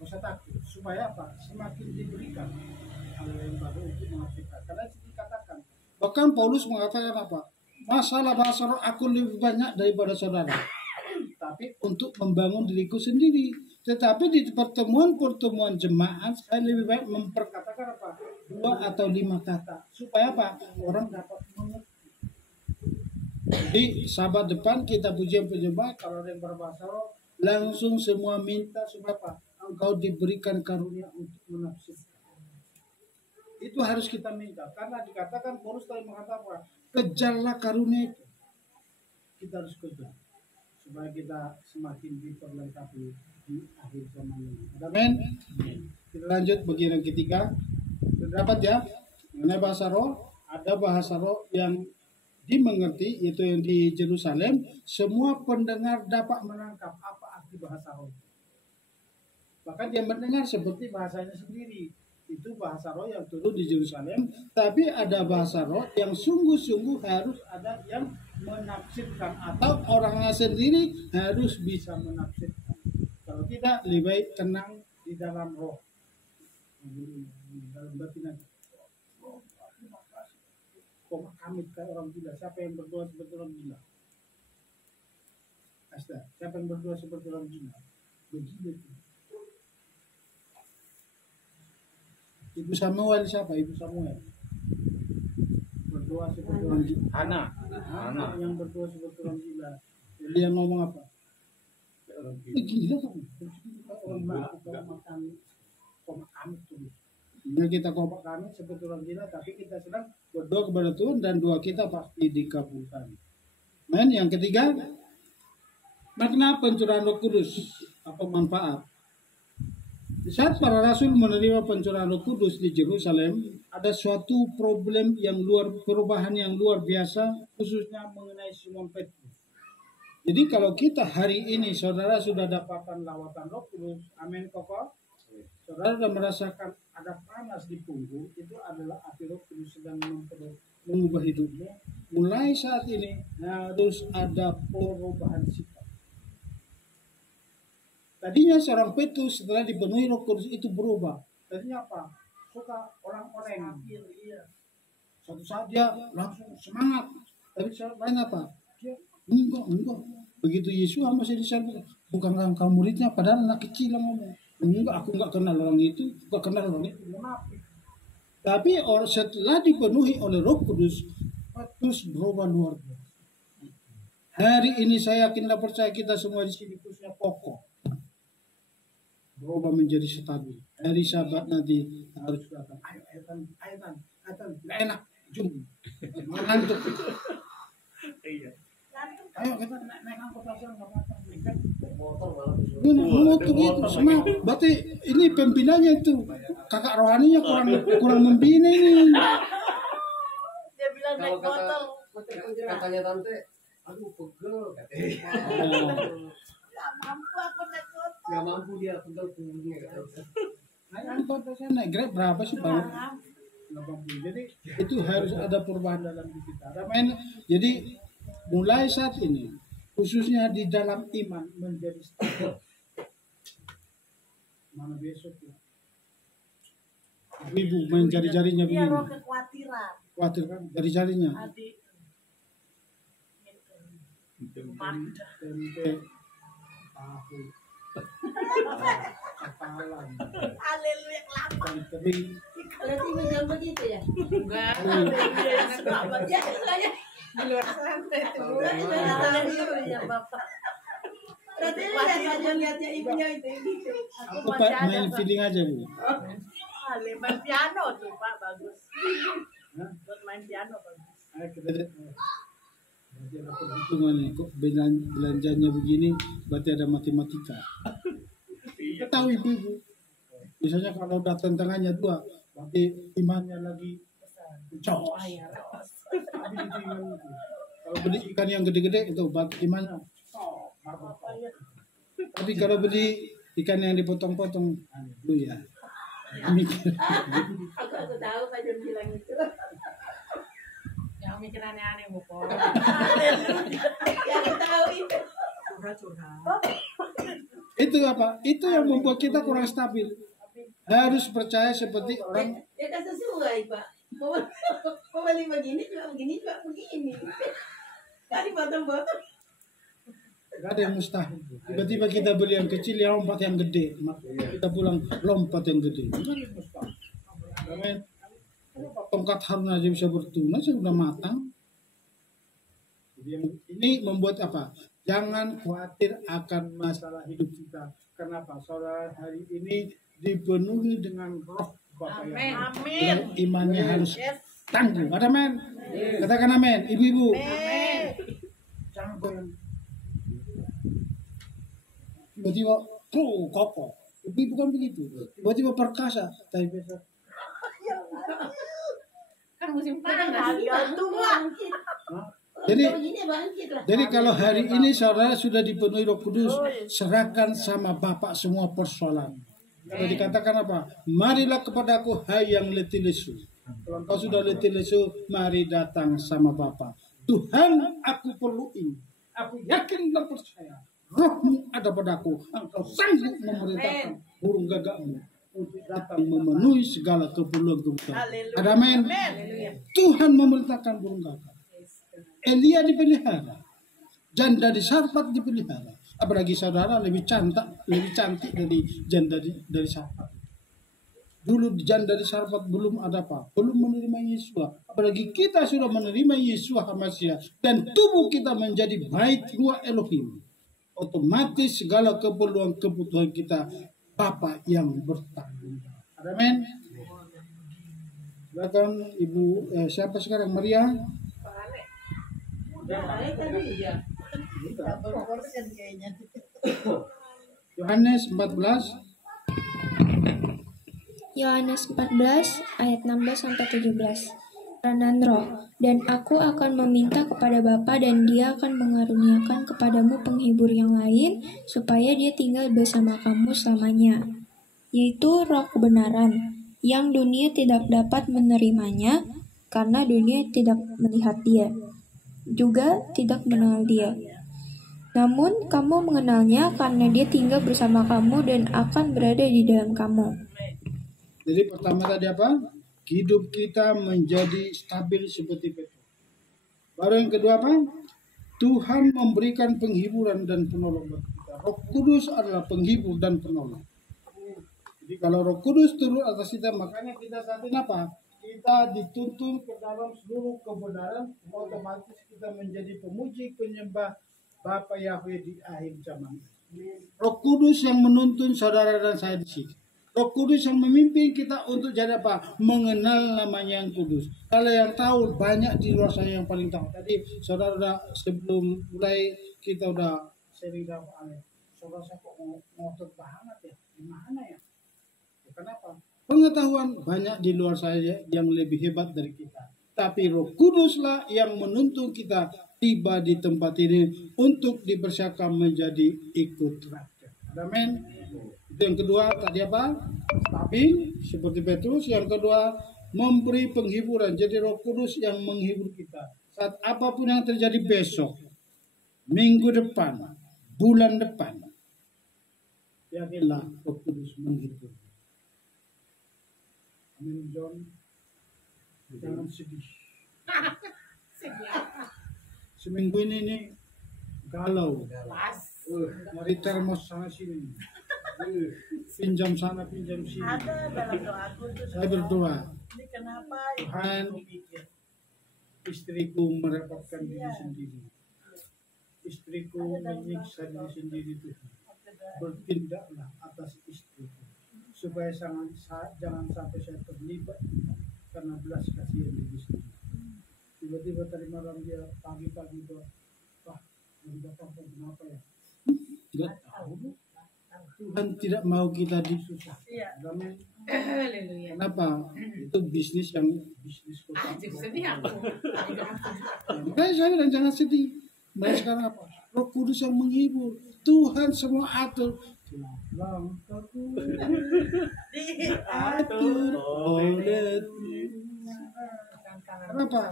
Tidak usah takut, supaya apa? Semakin diberikan hal yang baru untuk menafsirkan. Karena itu dikatakan. Bahkan Paulus mengatakan apa? Masalah bahasa roh aku lebih banyak daripada saudara. Tapi untuk membangun diriku sendiri. Tetapi di pertemuan-pertemuan jemaat saya lebih baik memperkatakan apa? 2 atau 5 kata. Supaya apa? Orang dapat mengerti. Jadi sahabat depan kita pujian penyembah, kalau ada yang berbahasa roh langsung semua minta supaya apa? Engkau diberikan karunia untuk menafsirkan. Itu harus kita minta. Karena dikatakan Paulus tadi mengatakan apa? Kejarlah karunia itu. Kita harus kejar. Supaya kita semakin diperlengkapi di akhir zaman ini. Amin. Kita lanjut bagian yang ketiga. Terdapat ya, mengenai bahasa roh, ada bahasa roh yang dimengerti, yaitu yang di Yerusalem. Semua pendengar dapat menangkap apa arti bahasa roh. Bahkan dia mendengar seperti bahasanya sendiri. Itu bahasa roh yang turun di Yerusalem. Tapi ada bahasa roh yang sungguh-sungguh harus ada yang menafsirkan, atau orangnya sendiri harus bisa menafsirkan. Kalau tidak, lebih baik tenang di dalam roh, dalam batin aja. Kok amit kayak orang gila? Siapa yang berdoa seperti orang gila? Asta, siapa yang berdoa seperti orang gila? Begitu. Ibu Samuel siapa? Ibu Samuel berdoa seperti orang gila. Anak yang berdoa seperti orang gila. Jadi yang ngomong apa? Gila kamu. Orang makan amit terus. Nah, kita kompak kami seperti orang gila, tapi kita sedang berdoa kepada Tuhan dan doa kita pasti dikabulkan. Dan yang ketiga, makna pencurahan Roh Kudus, apa manfaat? Di saat para rasul menerima pencurahan Roh Kudus di Yerusalem, ada suatu perubahan yang luar biasa, khususnya mengenai Simon Petrus. Jadi kalau kita hari ini saudara sudah dapatkan lawatan Roh Kudus, amin koko. Saudara sudah merasakan ada panas di punggung, itu adalah api Roh Kudus sedang mengubah hidupmu. Mulai saat ini harus ada perubahan sikap. Tadinya seorang Petrus setelah dipenuhi Roh Kudus itu berubah. Tadinya apa? Suka orang-orang. Suatu saat dia langsung semangat. Tapi saat lain apa? Dia enggak. Begitu Yesus masih disebut, bukan engkau muridnya, padahal anak kecil yang ngomong. Enggak, aku enggak kenal orang itu, enggak kenal orang itu. Munafik. Tapi setelah dipenuhi oleh Roh Kudus, terus berubah luar biasa. Hari ini saya yakin dan percaya kita semua di sini khususnya pokok berubah menjadi stabil. Hari Sabat nanti harus datang. Ayo, nggak enak, jum, ngantuk. Ayo kita naik angkot aja, nggak apa-apa. Motor gitu, semua. Berarti ini pimpinannya itu kakak rohaninya kurang membina ini. Dia bilang naik motor. Katanya tante, aduh pegel katanya. Gak mampu aku naik motor. Gak mampu dia pegel punggungnya. Naik angkot aja, naik Grab berapa sih bang? 80. Jadi itu harus ada perubahan dalam diri kita. Jadi mulai saat ini, khususnya di dalam iman menjadi stabil. Mana besok ya? Ibu main jari-jarinya Dia begini. roh kekhawatiran. Khawatir kan jari-jarinya. Adik. Tempe, tahu, kapalan, Haleluya kelapa. ikan teri. Kalau tiba jam begitu ya? Enggak. Dia saya di luar santai tuh. Haleluya Bapak. Berarti lihatnya ibunya itu gitu. Aku main feeling aja bu. Main piano tuh Pak, bagus. Buat main piano bagus. Ayo kita lihat. Berarti ada perhitungan nih, kok belanjanya begini, berarti ada matematika. Kita tahu ibu-ibu. Biasanya kalau datang tangannya 2, berarti imannya lagi cos. Kalau beli ikan yang gede-gede itu berarti imannya. Tapi kalau beli ikan yang dipotong-potong, haleluya. Aku tahu Pak Jon bilang itu. Yang mikir aneh-aneh Bapak. Ya aku tahu itu. Curhat-curhat. Itu apa? Itu yang membuat kita kurang stabil. Harus percaya seperti orang. Ya kan sesuai Pak. Mau beli begini juga begini. Kan dipotong-potong. Gak ada yang mustahil. Tiba-tiba kita beli yang kecil, yang lompat yang gede. Kita pulang lompat yang gede. Amin. Tongkat Harun aja bisa bertunas, sudah matang. Ini membuat apa? Jangan khawatir akan masalah hidup kita. Kenapa? Saudara hari ini dipenuhi dengan roh Bapak yang Amin. imannya harus tangguh. Ada men? Katakan amin. Ibu-ibu. Jangan goyang. Tiba-tiba kokoh. Ibu-ibu kan begitu. Tiba-tiba perkasa. Tapi besok Kan musim panas. Jadi kalau hari ini saudara sudah dipenuhi Roh Kudus, serahkan sama Bapak semua persoalan. Kalau dikatakan apa? Marilah kepadaku hai yang letih lesu. Kalau engkau sudah letih lesu, mari datang sama Bapak. Tuhan, aku perlu ini. Aku yakin dan percaya. Rohmu ada padaku. Engkau sanggup memerintahkan burung gagakmu untuk datang memenuhi segala keperluan kebutuhan. Ada amin. Tuhan memerintahkan burung gagak. Elia dipelihara. Janda di Sarfat dipelihara. Apalagi saudara lebih cantik dari janda dari Sarfat. Dulu janda di Sarfat belum ada apa, belum menerima Yesus. Apalagi kita sudah menerima Yesus Hamasiah dan tubuh kita menjadi bait ruah Elohim. Otomatis segala keperluan kebutuhan kita Bapa yang bertanggung jawab. Amin. Silakan Ibu siapa sekarang Maria? Yohanes 14. Yohanes 14 ayat 16 sampai 17. Peranan Roh, dan aku akan meminta kepada Bapa dan Dia akan mengaruniakan kepadamu penghibur yang lain supaya Dia tinggal bersama kamu selamanya, yaitu Roh kebenaran, yang dunia tidak dapat menerimanya karena dunia tidak melihat Dia, juga tidak mengenal Dia. Namun kamu mengenalnya karena Dia tinggal bersama kamu dan akan berada di dalam kamu. Jadi pertama tadi apa? Hidup kita menjadi stabil seperti Petrus. Baru yang kedua apa? Tuhan memberikan penghiburan dan penolong bagi kita. Roh Kudus adalah penghibur dan penolong. Jadi kalau Roh Kudus turun atas kita, makanya kita saat ini apa? kita dituntun ke dalam seluruh kebenaran, otomatis kita menjadi pemuji penyembah Bapa Yahweh di akhir zaman. Roh Kudus yang menuntun saudara dan saya di sini. Roh Kudus yang memimpin kita untuk jadi apa? Mengenal namanya yang kudus. Kalau yang tahu banyak di luar sana yang paling tahu. Tadi saudara udah, sebelum mulai kita udah sering dapat aneh. Saudara saya kok ngotot banget ya? Gimana ya? Kenapa? Pengetahuan banyak di luar saya yang lebih hebat dari kita. Tapi Roh Kuduslah yang menuntun kita tiba di tempat ini untuk dipersiapkan menjadi ikut rakyat. Amin. Yang kedua tadi apa? Stabil seperti Petrus. Yang kedua memberi penghiburan. Jadi Roh Kudus yang menghibur kita. Saat apapun yang terjadi besok, minggu depan, bulan depan, yakinlah Roh Kudus menghibur. Amin John. Jangan sedih. Seminggu ini nih galau. Nyari termos sana sini. Pinjam sana, pinjam sini. Ada dalam doaku tuh. Saya berdoa. Ini kenapa? Tuhan, istriku merepotkan diri sendiri. Istriku menyiksa diri sendiri Tuhan. Bertindaklah atas istriku. Supaya jangan sampai saya terlibat karena belas kasihan diri sendiri. Tiba-tiba tadi malam dia pagi-pagi itu, wah, Bapak kenapa ya? Tidak tahu. Tuhan tidak mau kita disusah. Amin. Kenapa? Itu bisnis kota. Makanya saya bilang jangan sedih. Nah sekarang apa? Roh Kudus yang menghibur. Tuhan semua atur. Langkahku diatur oleh Tuhan. Kenapa?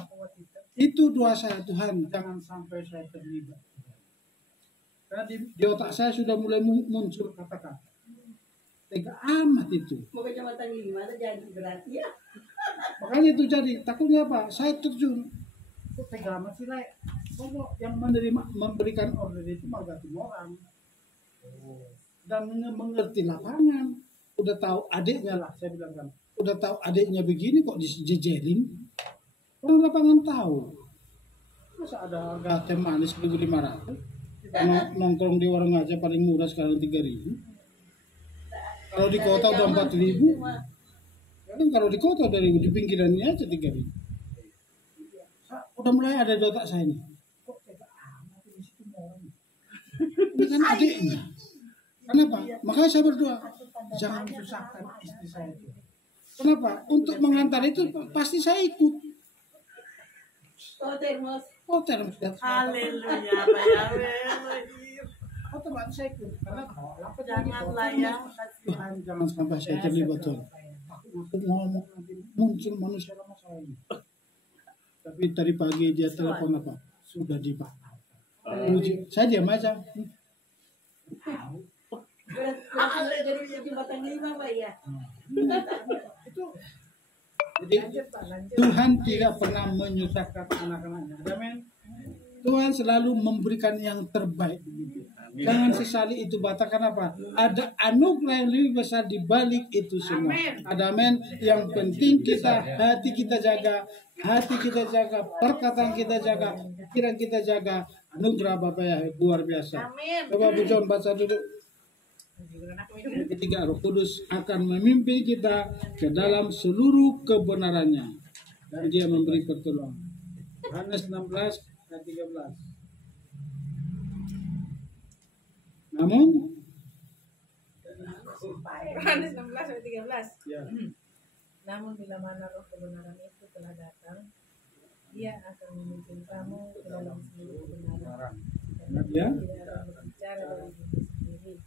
Itu doa saya, Tuhan jangan sampai saya terlibat. Karena di otak saya sudah mulai muncul kata-kata. Tega amat itu. Mau ke jabatan gimana jadi berarti ya? Makanya itu jadi takutnya apa? Saya terjun. Kok tega amat sih lah? Yang memberikan order itu margatin orang. Dan mengerti lapangan. Udah tahu adiknya lah, saya bilang kan. Udah tahu adiknya begini kok dijejelin. Orang lapangan tahu. Masa ada harga teh manis 1.500? Nongkrong di warung aja paling murah sekarang 3.000. Kalau di kota udah 4.000. Kan kalau di kota dari di pinggirannya aja 3.000. Udah mulai ada di otak saya nih. Kok tega amat di situ orang. Ini kan adiknya. Kenapa? Makanya saya berdoa, jangan susahkan istri saya itu. Kenapa? Untuk mengantar itu pasti saya ikut. Oh termos. Haleluya, Yahweh. Otomatis saya ikut. Karena Janganlah yang Tuhan jangan sampai saya terlibat Tuhan. Aku ngomong nanti muncul manusia lama saya ini. Tapi tadi pagi dia telepon apa? Sudah dibatalkan. Saya diam aja. Jadi jembatan 5 Pak ya. Itu jadi Tuhan tidak pernah menyusahkan anak-anaknya. Amin. Tuhan selalu memberikan yang terbaik. Jangan sesali itu batalkan apa? Ada anugerah yang lebih besar di balik itu semua. Ada amin. Yang penting kita hati kita jaga, perkataan kita jaga, pikiran kita jaga. Anugerah Bapak ya luar biasa. Coba Bu John baca dulu. Ketiga, Roh Kudus akan memimpin kita ke dalam seluruh kebenarannya dan Dia memberi pertolongan. Yohanes 16 ayat 13. Namun Yohanes 16 ayat 13. ya. Namun bila mana roh kebenaran itu telah datang, Dia akan memimpin kamu ke dalam seluruh kebenaran. Dan Ya. Dia akan berbicara dari diri sendiri.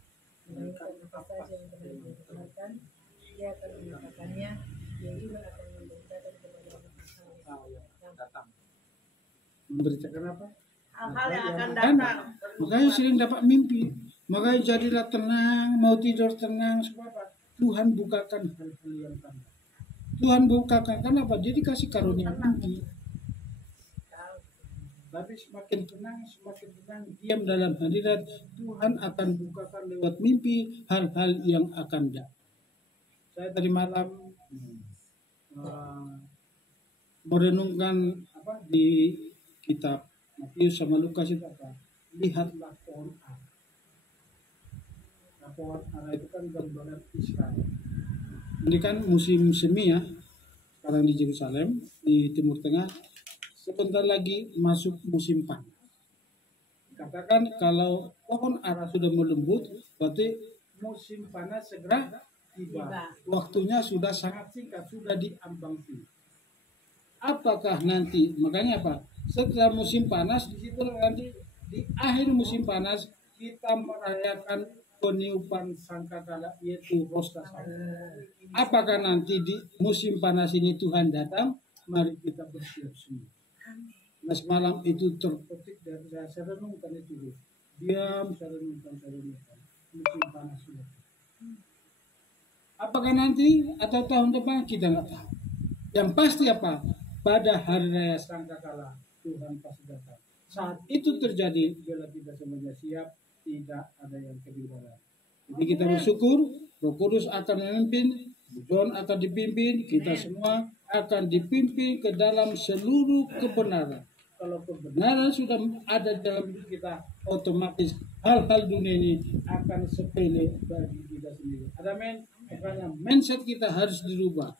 Melainkan apa saja yang telah Dia dengarkan, Dia akan menyatakannya. Dia juga akan memberitakan kepada hal yang datang. Memberitakan apa? hal-hal yang akan Kan? datang. Makanya sering dapat mimpi. Makanya jadilah tenang, mau tidur tenang. Sebab apa? Tuhan bukakan hal-hal yang tanda. Tuhan bukakan, kenapa? Dia dikasih karunia mimpi. Tapi semakin tenang, diam dalam hadirat Tuhan akan bukakan lewat mimpi hal-hal yang akan datang. Saya tadi malam merenungkan apa di kitab Matius sama Lukas itu apa? Lihatlah pohon ara. Nah, pohon ara itu kan gambaran Israel. Ini kan musim semi ya. Sekarang di Yerusalem, di Timur Tengah, sebentar lagi masuk musim panas. Katakan kalau pohon ara sudah melembut, berarti musim panas segera tiba. Waktunya sudah sangat singkat, sudah di ambang pintu. Apakah nanti, makanya apa? Setelah musim panas, di situ nanti di akhir musim panas kita merayakan peniupan sangkakala, yaitu Rostasana. Apakah nanti di musim panas ini Tuhan datang? Mari kita bersiap semua. Nah, semalam itu terpetik dari saya renungkan itu. Diam, saya renungkan. Musim panas sudah. Apakah nanti atau tahun depan kita nggak tahu. Yang pasti apa? Pada hari raya Sangkakala Tuhan pasti datang. Saat itu terjadi, bila kita semuanya siap, tidak ada yang ketinggalan. Jadi kita bersyukur, Roh Kudus akan memimpin, John akan dipimpin, kita semua akan dipimpin ke dalam seluruh kebenaran. Kalau kebenaran sudah ada dalam hidup kita, otomatis hal-hal dunia ini akan sepele bagi kita sendiri. Amin. Makanya mindset kita harus dirubah.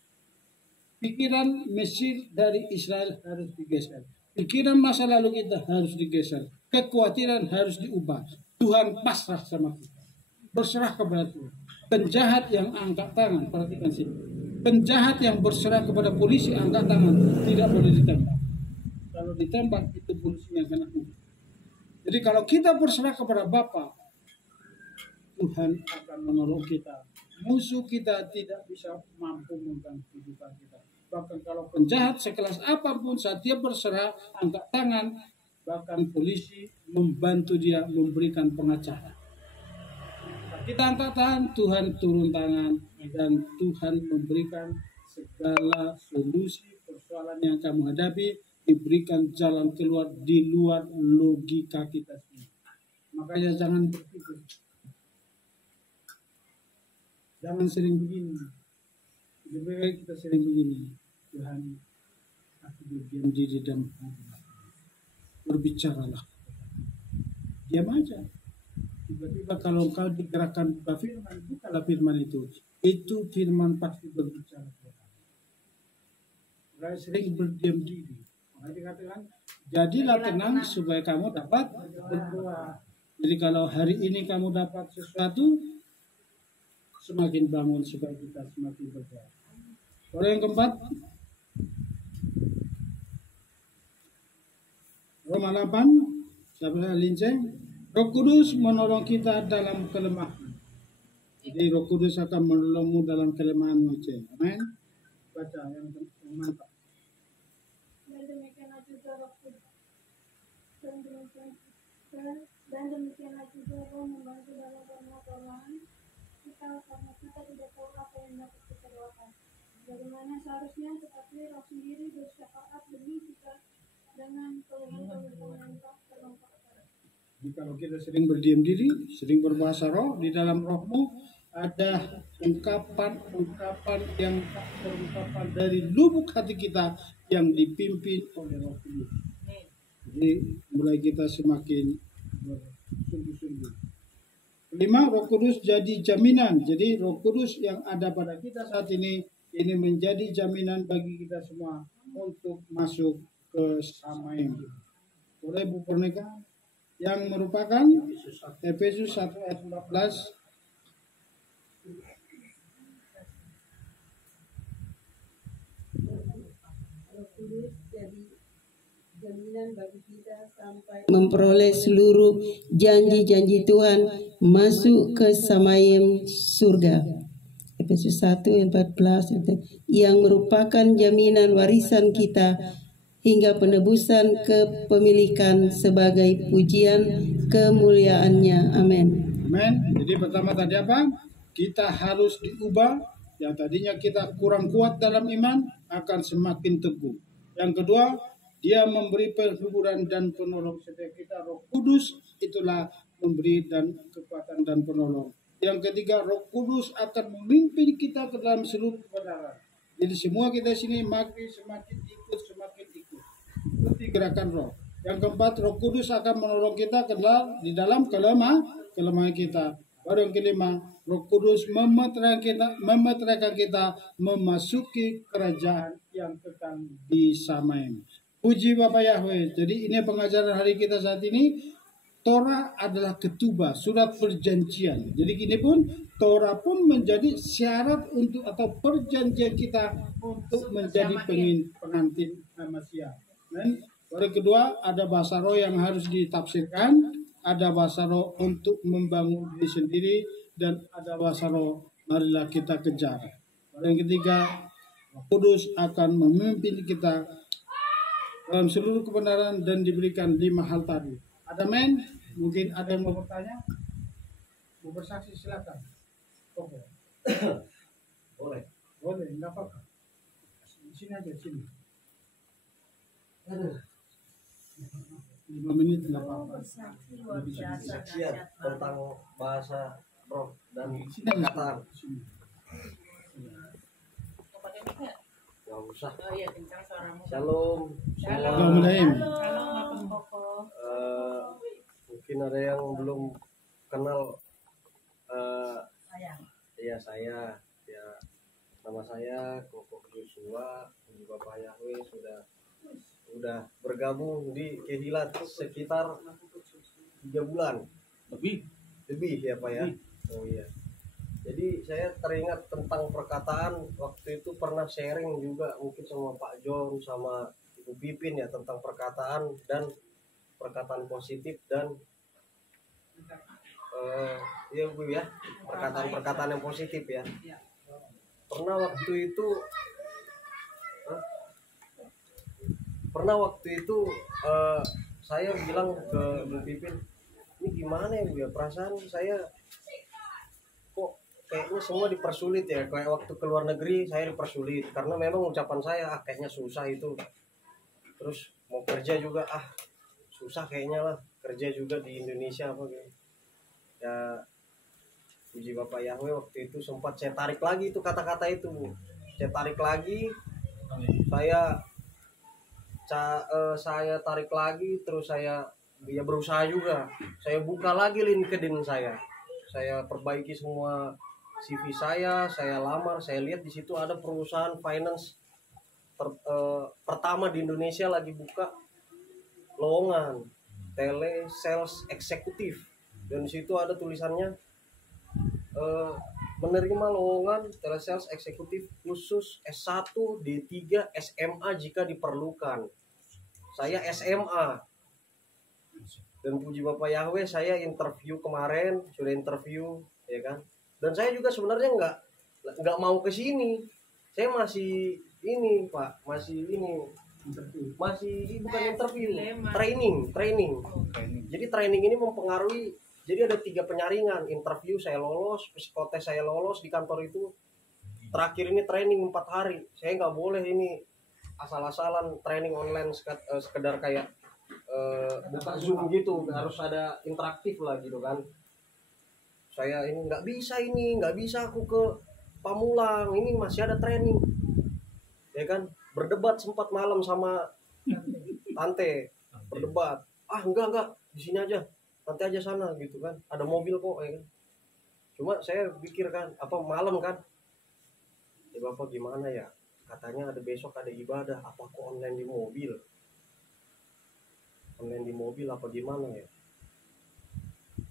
Pikiran Mesir dari Israel harus digeser. Pikiran masa lalu kita harus digeser. Kekhawatiran harus diubah. Tuhan pasrah sama kita. Berserah kepada Tuhan. Penjahat yang angkat tangan, perhatikan sini. Penjahat yang berserah kepada polisi angkat tangan, tidak boleh ditembak. Kalau ditembak itu polisi yang kena hukum. Jadi kalau kita berserah kepada Bapa, Tuhan akan menolong kita. Musuh kita tidak bisa mampu mengganggu kehidupan kita. Bahkan kalau penjahat sekelas apapun saat dia berserah, angkat tangan, bahkan polisi membantu dia memberikan pengacara. Kita angkat tangan, Tuhan turun tangan, dan Tuhan memberikan segala solusi persoalan yang kamu hadapi, diberikan jalan keluar di luar logika kita semua. Makanya jangan berpikir, jangan sering begini. Lebih baik kita sering begini. Tuhan, aku berdiam diri dan berbicaralah. Diam aja. Tiba-tiba kalau engkau digerakkan buka firman, bukalah firman itu. Itu firman pasti berbicara. Orang sering berdiam diri. Makanya dikatakan, jadilah tenang supaya kamu dapat berdoa. Jadi kalau hari ini kamu dapat sesuatu, semakin bangun supaya kita semakin berdoa. Orang yang keempat, Roma 8, sahabat lincah, Roh Kudus menolong kita dalam kelemahan. Jadi Roh Kudus akan menolongmu dalam kelemahanmu. Amin. Baca yang mantap. Dan demikianlah juga Roh Kudus. Dan demikianlah juga Roh membantu dalam permohonan kita karena kita tidak tahu apa yang dapat kita doakan. Bagaimana seharusnya, tetapi Roh sendiri bersyafaat demi kita dengan keluhan-keluhan yang tak terlengkap. Jadi kalau kita sering berdiam diri, sering berbahasa roh, di dalam rohmu ada ungkapan-ungkapan yang tak terungkapkan dari lubuk hati kita yang dipimpin oleh Roh Kudus. Jadi mulai kita semakin bersungguh-sungguh. Kelima, Roh Kudus jadi jaminan. Jadi Roh Kudus yang ada pada kita saat ini menjadi jaminan bagi kita semua untuk masuk ke Samaim. Oleh Bu Perneka yang merupakan Efesus 1 ayat 14. Jaminan bagi kita sampai memperoleh seluruh janji-janji Tuhan masuk ke Samaim surga. Efesus 1 ayat 14 yang merupakan jaminan warisan kita hingga penebusan kepemilikan sebagai pujian kemuliaannya. Amin. Amin. Jadi pertama tadi apa? Kita harus diubah. Yang tadinya kita kurang kuat dalam iman akan semakin teguh. Yang kedua, Dia memberi penghiburan dan penolong setiap kita. Roh Kudus itulah memberi dan kekuatan dan penolong. Yang ketiga, Roh Kudus akan memimpin kita ke dalam seluruh kebenaran. Jadi semua kita sini semakin ikut, gerakan roh. Yang keempat, Roh Kudus akan menolong kita di dalam kelemahan kita. Baru yang kelima, Roh Kudus memeteraikan kita memasuki kerajaan yang kekal di Samaim. Puji Bapa Yahweh. Jadi ini pengajaran hari kita saat ini. Torah adalah ketubah, surat perjanjian. Jadi gini pun, Torah pun menjadi syarat untuk atau perjanjian kita untuk menjadi pengantin Mesias. Dan baru kedua, ada bahasa roh yang harus ditafsirkan, ada bahasa roh untuk membangun diri sendiri, dan ada bahasa roh marilah kita kejar. Dan yang ketiga, Roh Kudus akan memimpin kita dalam seluruh kebenaran dan diberikan 5 hal tadi. Ada men? Mungkin ada yang mau bertanya? Mau bersaksi silakan. Oke. Boleh. Boleh, enggak apa-apa. Di sini aja, sini. 5 menit enggak apa-apa. Saksian tentang bahasa roh dan kata. Gak usah. Shalom. Shalom. Mungkin ada yang belum kenal ya saya ya, nama saya Koko Yosua. Bapak Yahweh sudah bergabung di Kehilat sekitar 3 bulan lebih ya Pak ya. Oh iya. Jadi saya teringat tentang perkataan waktu itu pernah sharing juga mungkin sama Pak John sama Ibu Pipin ya tentang perkataan dan perkataan positif dan ya Bu ya, perkataan yang positif ya. Pernah waktu itu saya bilang ke Bu Pipin, ini gimana ya Bu ya, perasaan saya kok kayaknya semua dipersulit ya, kayak waktu ke luar negeri saya dipersulit karena memang ucapan saya kayaknya susah itu. Terus mau kerja juga susah kayaknya lah, kerja juga di Indonesia apa gitu. Ya puji Bapak Yahweh waktu itu sempat saya tarik lagi itu kata-kata itu Bu. Saya tarik lagi, saya tarik lagi, terus saya berusaha juga. Saya buka lagi LinkedIn saya perbaiki semua CV saya lamar, saya lihat di situ ada perusahaan finance pertama di Indonesia lagi buka lowongan tele sales eksekutif, dan di situ ada tulisannya menerima lowongan tele sales eksekutif khusus S1, D3, SMA jika diperlukan. Saya SMA. Dan puji Bapak Yahweh, saya interview kemarin, sudah interview, ya kan. Dan saya juga sebenarnya nggak mau ke sini. Saya masih ini, Pak, masih bukan interview, training. Jadi training ini mempengaruhi. Jadi ada 3 penyaringan, interview saya lolos, psikotes saya lolos di kantor itu. Terakhir ini training 4 hari. Saya nggak boleh ini asal-asalan training online sekedar kayak buka Zoom gitu, harus ada interaktif lah gitu kan. Saya ini nggak bisa aku ke Pamulang, ini masih ada training, ya kan. Berdebat sempat malam sama tante, berdebat, enggak di sini aja, nanti aja sana gitu kan, ada mobil kok, ya kan. Cuma saya pikir kan, malam kan, ya Bapak gimana ya, katanya ada besok ada ibadah, apa kok online di mobil apa gimana ya.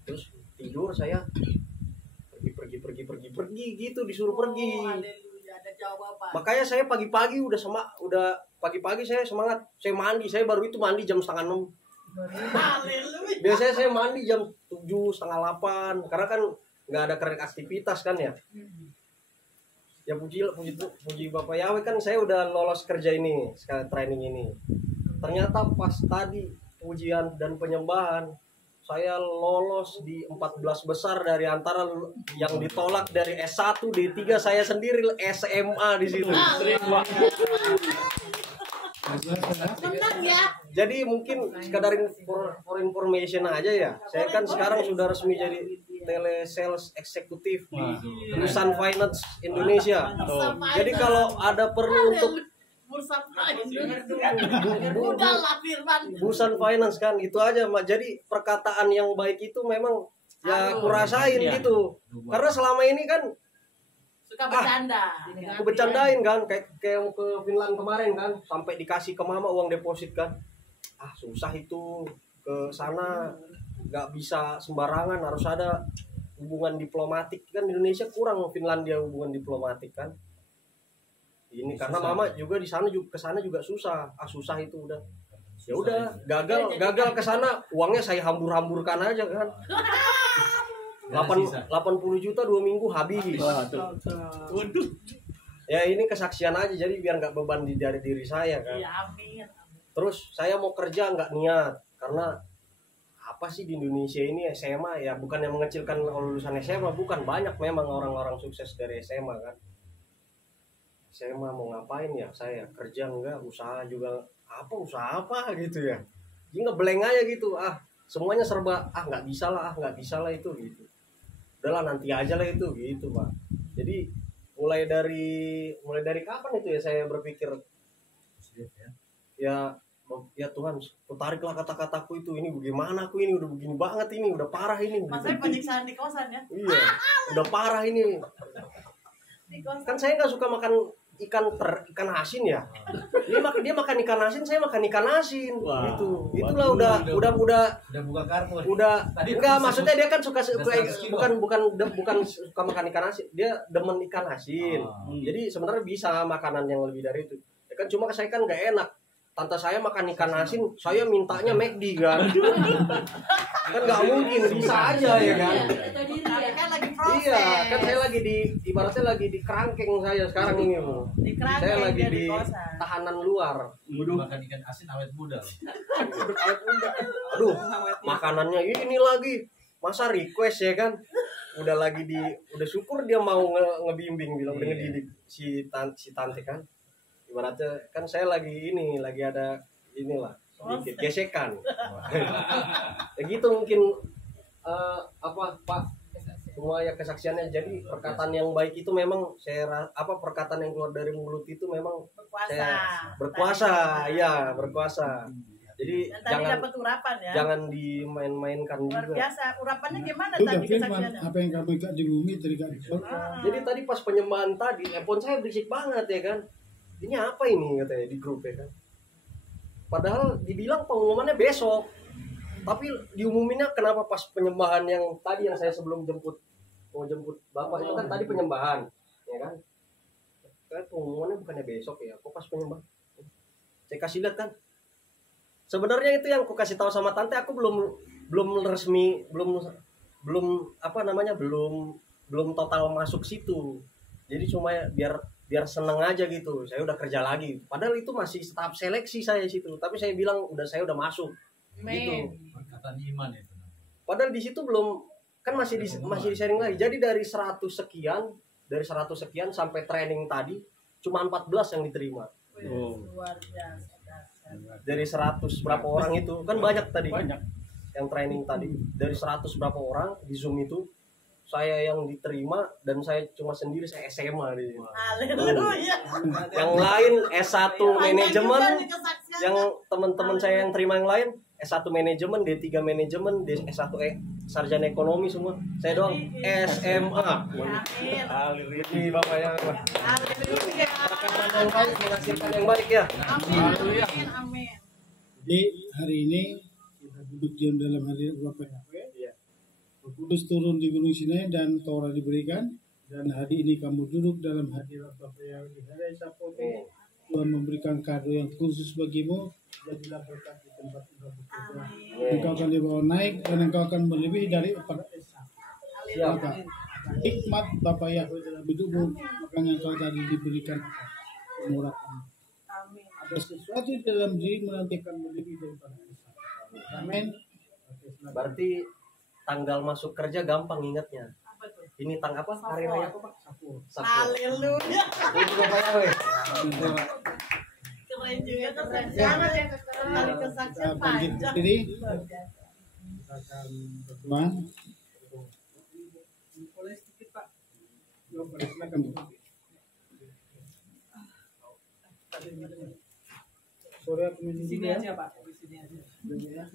Terus tidur saya pergi gitu, disuruh pergi. Makanya saya pagi-pagi saya semangat, saya mandi, saya baru itu mandi jam 5:30. Biasanya saya mandi jam 7, 7:30, karena kan nggak ada aktivitas kan ya. Ya puji Bapak Yahweh, kan saya udah lolos kerja ini, sekali training ini. Ternyata pas tadi pujian dan penyembahan, saya lolos di 14 besar dari antara yang ditolak dari S1, D3, saya sendiri SMA di situ. Senang ya. Jadi mungkin sekadar for information aja ya. Saya kan sekarang sudah resmi jadi tele sales eksekutif di perusahaan finance Indonesia. Jadi kalau ada perlu untuk Busan Finance. Udah lah Firman. Busan Finance kan itu aja Mak. Jadi perkataan yang baik itu memang ya aku rasain gitu. Karena selama ini kan Suka bercanda. aku bercandain kan kayak ke Finland kemarin kan sampai dikasih ke mama uang deposit kan. Susah itu ke sana nggak bisa sembarangan harus ada hubungan diplomatik kan Indonesia kurang Finlandia hubungan diplomatik kan. Ini karena mama juga di sana juga kesana juga susah. Susah itu udah. Ya udah, gagal ke sana, uangnya saya hambur-hamburkan aja kan. 80 juta 2 minggu habis. Waduh. Ya ini kesaksian aja jadi biar nggak beban di dari diri saya kan. Iya, amin. Terus saya mau kerja nggak niat karena apa sih di Indonesia ini SMA ya bukan yang mengecilkan lulusan SMA bukan banyak memang orang-orang sukses dari SMA kan. SMA mau ngapain ya saya kerja enggak usaha juga usaha apa gitu ya jadi ngeblank aja gitu semuanya serba nggak bisa lah itu gitu udahlah nanti aja lah itu gitu Pak. Jadi mulai dari kapan itu ya saya berpikir ya Tuhan tariklah kata-kataku itu ini bagaimana aku ini udah begini banget ini udah parah ini Masanya penyiksaan di kosan ya. Iya udah parah ini kan saya nggak suka makan ikan asin ya. Dia makan ikan asin, saya makan ikan asin. Gitu. Itulah udah buka kartu. Enggak, maksudnya dia kan suka bukan suka makan ikan asin. Dia demen ikan asin. Jadi sebenarnya bisa makanan yang lebih dari itu. Ya kan cuma saya kan nggak enak. Tante saya makan ikan asin, saya mintanya McD kan. Kan nggak mungkin, bisa aja ya kan. Kan lagi proses. Iya, kan saya lagi ibaratnya lagi di kerangkeng saya sekarang ini Bu. Saya lagi di tahanan luar. Makan ikan asin awet muda. Aduh, makanannya ini lagi. Masa request ya kan? Udah syukur dia mau ngebimbing bilang udah ngedidik si tante kan. Ibaratnya kan saya lagi ada inilah sedikit gesekan. Ya gitu mungkin Pak semua ya kesaksiannya jadi perkataan yang baik itu memang perkataan yang keluar dari mulut itu memang berkuasa. Jadi jangan dapat urapan ya. Jangan dimain-mainkan luar juga. Biasa. Urapannya gimana Itu tadi kesaksiannya? Apa yang kamu ikat di bumi terikat di surga. Jadi tadi pas penyembahan tadi, telepon saya berisik banget ya kan. Ini apa ini katanya di grup ya kan. Padahal dibilang pengumumannya besok. Tapi diumuminnya kenapa pas penyembahan yang tadi yang saya sebelum mau jemput Bapak itu kan tadi penyembahan, ya kan? Kayak pengumumannya bukannya besok ya, kok pas penyembahan? Saya kasih lihat kan. Sebenarnya itu yang aku kasih tahu sama tante, aku belum resmi, belum total masuk situ. Jadi cuma biar seneng aja gitu. Saya udah kerja lagi. Padahal itu masih tahap seleksi saya situ. Tapi saya bilang saya udah masuk. Gitu. Perkataan iman itu. Padahal di situ belum kan masih di sharing lagi. Jadi dari 100 sekian sampai training tadi cuma 14 yang diterima. Luar biasa. Dari 100 berapa orang itu kan banyak tadi. Banyak. Yang training tadi dari 100 berapa orang di Zoom itu saya yang diterima dan saya cuma sendiri saya SMA di. Haleluya. Yang lain S1 manajemen, yang teman-teman saya yang terima yang lain S1 manajemen, D3 manajemen, S1 sarjana ekonomi semua. Saya doang SMA. Haleluya Bapak ya. Haleluya. Yang baik menghasilkan yang baik ya. Amin. Jadi hari ini kita duduk diam dalam hadirat Bapak Yahweh. Roh Kudus turun di Gunung Sinai dan Torah diberikan. Dan hari ini kamu duduk dalam hadirat Bapak Yahweh di hari Sabtu. Tuhan memberikan kado yang khusus bagimu. Jadilah berkat di tempat engkau bekerja. Engkau akan dibawa naik dan engkau akan melebihi dari pada Esa. Hikmat Bapak Yahweh dalam hidupmu, makanya engkau tadi diberikan pengurapan. Ada sesuatu di dalam diri menantikan melebihi daripada Esa. Amin. Berarti tanggal masuk kerja gampang ingatnya. Ini apa? Hari raya apa, Pak? Sapur. Haleluya. Itu Bapak Yahweh. Keren juga kesaksian ya. Kali kesaksian panjang. Jadi kita akan berdoa. Boleh sedikit Pak. Silakan. Di sini aja Pak, di sini aja.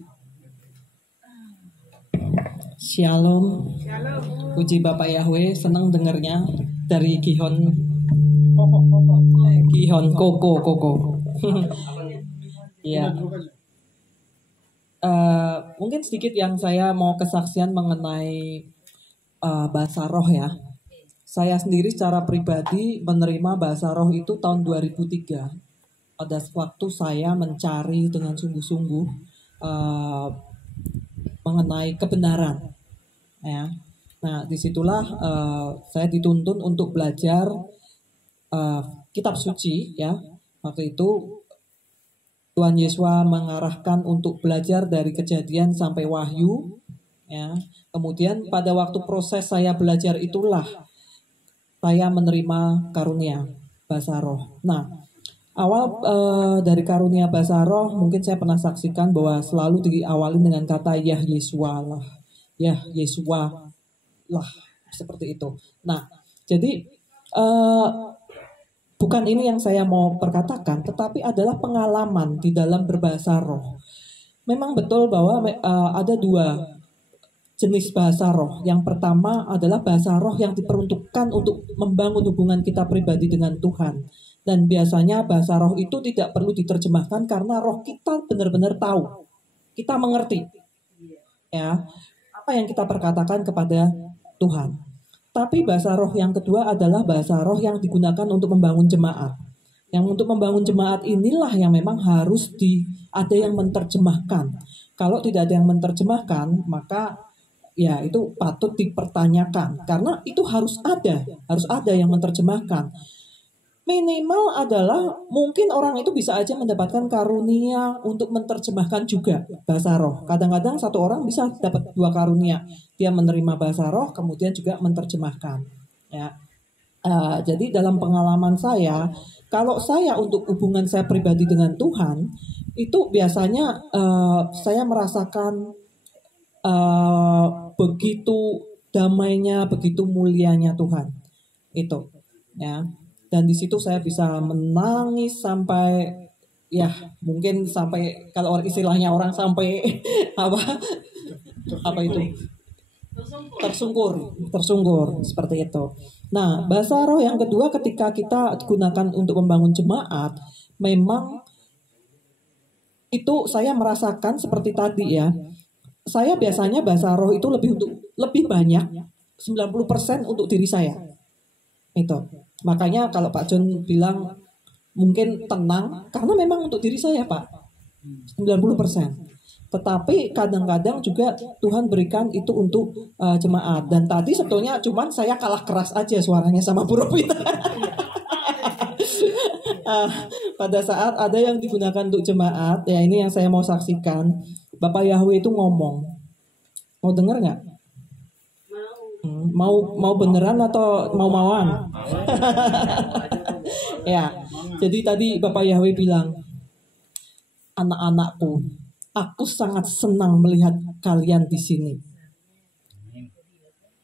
Shalom. Puji Bapak Yahweh, senang dengarnya dari Gihon Koko. Iya. Mungkin sedikit yang saya mau kesaksian mengenai bahasa roh ya. Saya sendiri secara pribadi menerima bahasa roh itu tahun 2003. Pada waktu saya mencari dengan sungguh-sungguh mengenai kebenaran, ya. Nah, disitulah saya dituntun untuk belajar kitab suci, ya. Waktu itu Tuhan Yesus mengarahkan untuk belajar dari Kejadian sampai Wahyu, ya. Kemudian pada waktu proses saya belajar itulah saya menerima karunia bahasa roh. Nah, awal dari karunia bahasa roh mungkin saya pernah saksikan bahwa selalu diawali dengan kata Yah Yesua lah. Yah Yesua lah. Seperti itu. Nah, jadi bukan ini yang saya mau perkatakan, tetapi adalah pengalaman di dalam berbahasa roh. Memang betul bahwa ada dua jenis bahasa roh. Yang pertama adalah bahasa roh yang diperuntukkan untuk membangun hubungan kita pribadi dengan Tuhan. Dan biasanya bahasa roh itu tidak perlu diterjemahkan karena roh kita benar-benar tahu. Kita mengerti. Ya, apa yang kita perkatakan kepada Tuhan. Tapi bahasa roh yang kedua adalah bahasa roh yang digunakan untuk membangun jemaat. Yang untuk membangun jemaat inilah yang memang harus ada yang menerjemahkan. Kalau tidak ada yang menerjemahkan, maka ya itu patut dipertanyakan. Karena itu harus ada yang menerjemahkan. Minimal adalah mungkin orang itu bisa aja mendapatkan karunia untuk menerjemahkan juga bahasa roh. Kadang-kadang satu orang bisa dapat 2 karunia. Dia menerima bahasa roh, kemudian juga menerjemahkan. Ya. Jadi dalam pengalaman saya, kalau saya untuk hubungan saya pribadi dengan Tuhan, itu biasanya saya merasakan begitu damainya, begitu mulianya Tuhan. Itu, ya. Dan di situ saya bisa menangis sampai ya mungkin sampai kalau istilahnya orang sampai apa itu tersungkur seperti itu. Nah, bahasa roh yang kedua ketika kita gunakan untuk membangun jemaat, memang itu saya merasakan seperti tadi ya. Saya biasanya bahasa roh itu lebih banyak 90% untuk diri saya. Itu. Makanya kalau Pak John bilang mungkin tenang, karena memang untuk diri saya Pak, 90%. Tetapi kadang-kadang juga Tuhan berikan itu untuk jemaat. Dan tadi sebetulnya cuman saya kalah keras aja suaranya sama Bu Rovita. Pada saat ada yang digunakan untuk jemaat, ya ini yang saya mau saksikan. Bapak Yahweh itu ngomong. Mau dengar nggak? Mau beneran atau mau-mauan? Ya, jadi tadi Bapak Yahweh bilang, anak-anakku, aku sangat senang melihat kalian di sini.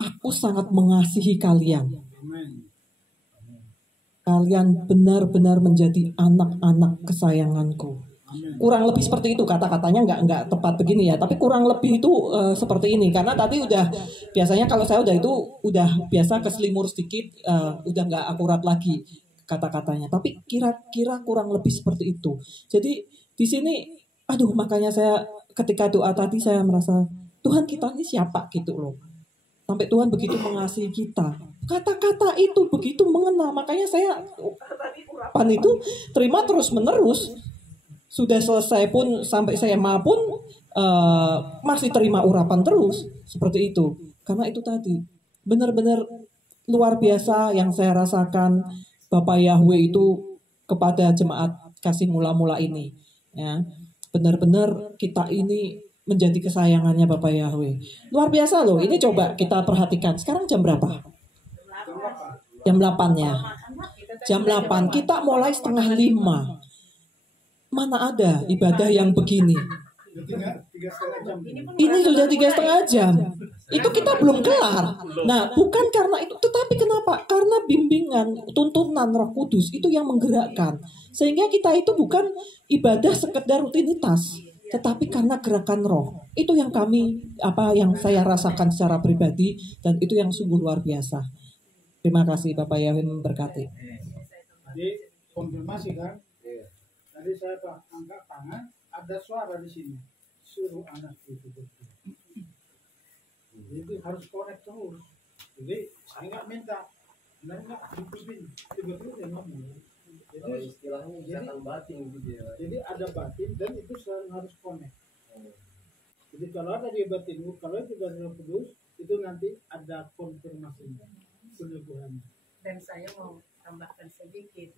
Aku sangat mengasihi kalian. Kalian benar-benar menjadi anak-anak kesayanganku. Kurang lebih seperti itu, kata-katanya nggak tepat begini ya, tapi kurang lebih itu seperti ini. Karena tadi udah biasanya kalau saya udah biasa keselimur sedikit, udah nggak akurat lagi kata-katanya. Tapi kira-kira kurang lebih seperti itu. Jadi di sini, makanya saya ketika doa tadi saya merasa Tuhan kita ini siapa gitu loh. Sampai Tuhan begitu mengasihi kita. Kata-kata itu begitu mengena, makanya saya urapan itu terima terus menerus. Sudah selesai pun sampai SMA pun masih terima urapan terus seperti itu. Karena itu tadi benar-benar luar biasa yang saya rasakan Bapak Yahweh itu kepada jemaat kasih mula-mula ini. Ya, benar-benar kita ini menjadi kesayangannya Bapak Yahweh. Luar biasa loh. Ini coba kita perhatikan. Sekarang jam berapa? Jam 8 ya. Jam 8. Kita mulai 4:30. Mana ada ibadah yang begini? 3,5 jam. Ini sudah 3,5 jam. Itu kita belum kelar. Nah, bukan karena itu, tetapi kenapa? Karena bimbingan, tuntunan Roh Kudus itu yang menggerakkan. Sehingga kita itu bukan ibadah sekedar rutinitas, tetapi karena gerakan Roh. Itu yang yang saya rasakan secara pribadi, dan itu yang sungguh luar biasa. Terima kasih Bapak Yahweh memberkati. Jadi konfirmasi kan? Tadi saya angkat tangan, ada suara di sini. Suruh anak itu berdoa. Jadi harus connect terus. Jadi saya nggak minta, benar nggak dipimpin. Tiba-tiba dia ngomong. Kalau istilahnya ikatan batin gitu ya. Jadi ada batin dan itu selalu harus connect. Jadi kalau ada di batinmu, kalau itu dari Roh Kudus, itu nanti ada konfirmasinya, peneguhannya. Dan saya mau tambahkan sedikit.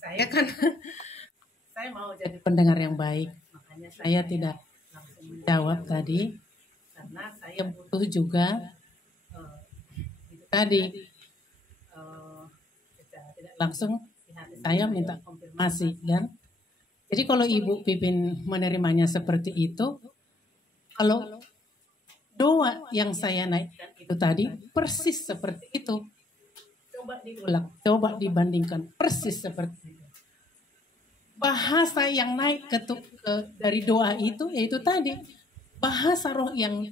Saya mau jadi pendengar yang baik, makanya saya tidak langsung menjawab tadi karena saya butuh juga itu tadi tidak langsung di hati saya minta konfirmasi kan. Jadi kalau Ibu Pipin menerimanya seperti itu, kalau doa yang saya naikkan itu tadi persis seperti itu, coba diulang, coba dibandingkan persis seperti itu. Bahasa yang naik dari doa itu yaitu tadi bahasa roh yang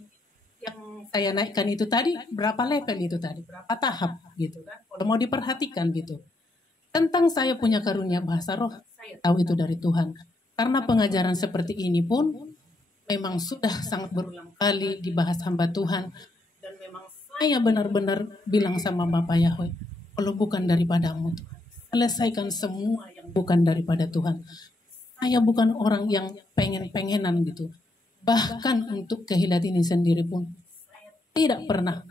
saya naikkan itu tadi, berapa level itu tadi, berapa tahap gitu kan, kalau mau diperhatikan gitu. Tentang saya punya karunia bahasa roh, saya tahu itu dari Tuhan. Karena pengajaran seperti ini pun memang sudah sangat berulang kali dibahas hamba Tuhan, dan memang saya benar-benar bilang sama Bapak Yahweh, kalau bukan daripadamu Tuhan, selesaikan semua yang bukan daripada Tuhan. Saya bukan orang yang pengen-pengenan gitu. Bahkan untuk kehilat ini sendiri pun saya tidak pernah.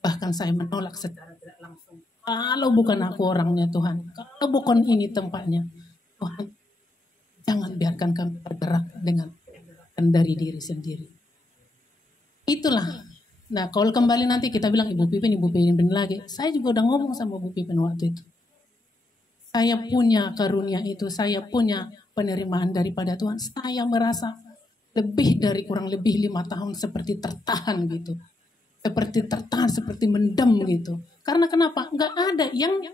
Bahkan saya menolak secara tidak langsung. Kalau bukan aku orangnya Tuhan, kalau bukan ini tempatnya Tuhan, jangan biarkan kami bergerak dengan gerakan dari diri sendiri. Itulah. Nah, kalau kembali nanti kita bilang Ibu Pipin lagi. Saya juga udah ngomong sama Ibu Pipin waktu itu. Saya punya karunia itu, saya punya penerimaan daripada Tuhan. Saya merasa kurang lebih 5 tahun seperti tertahan gitu. Seperti tertahan, seperti mendem gitu. Karena kenapa? Nggak ada yang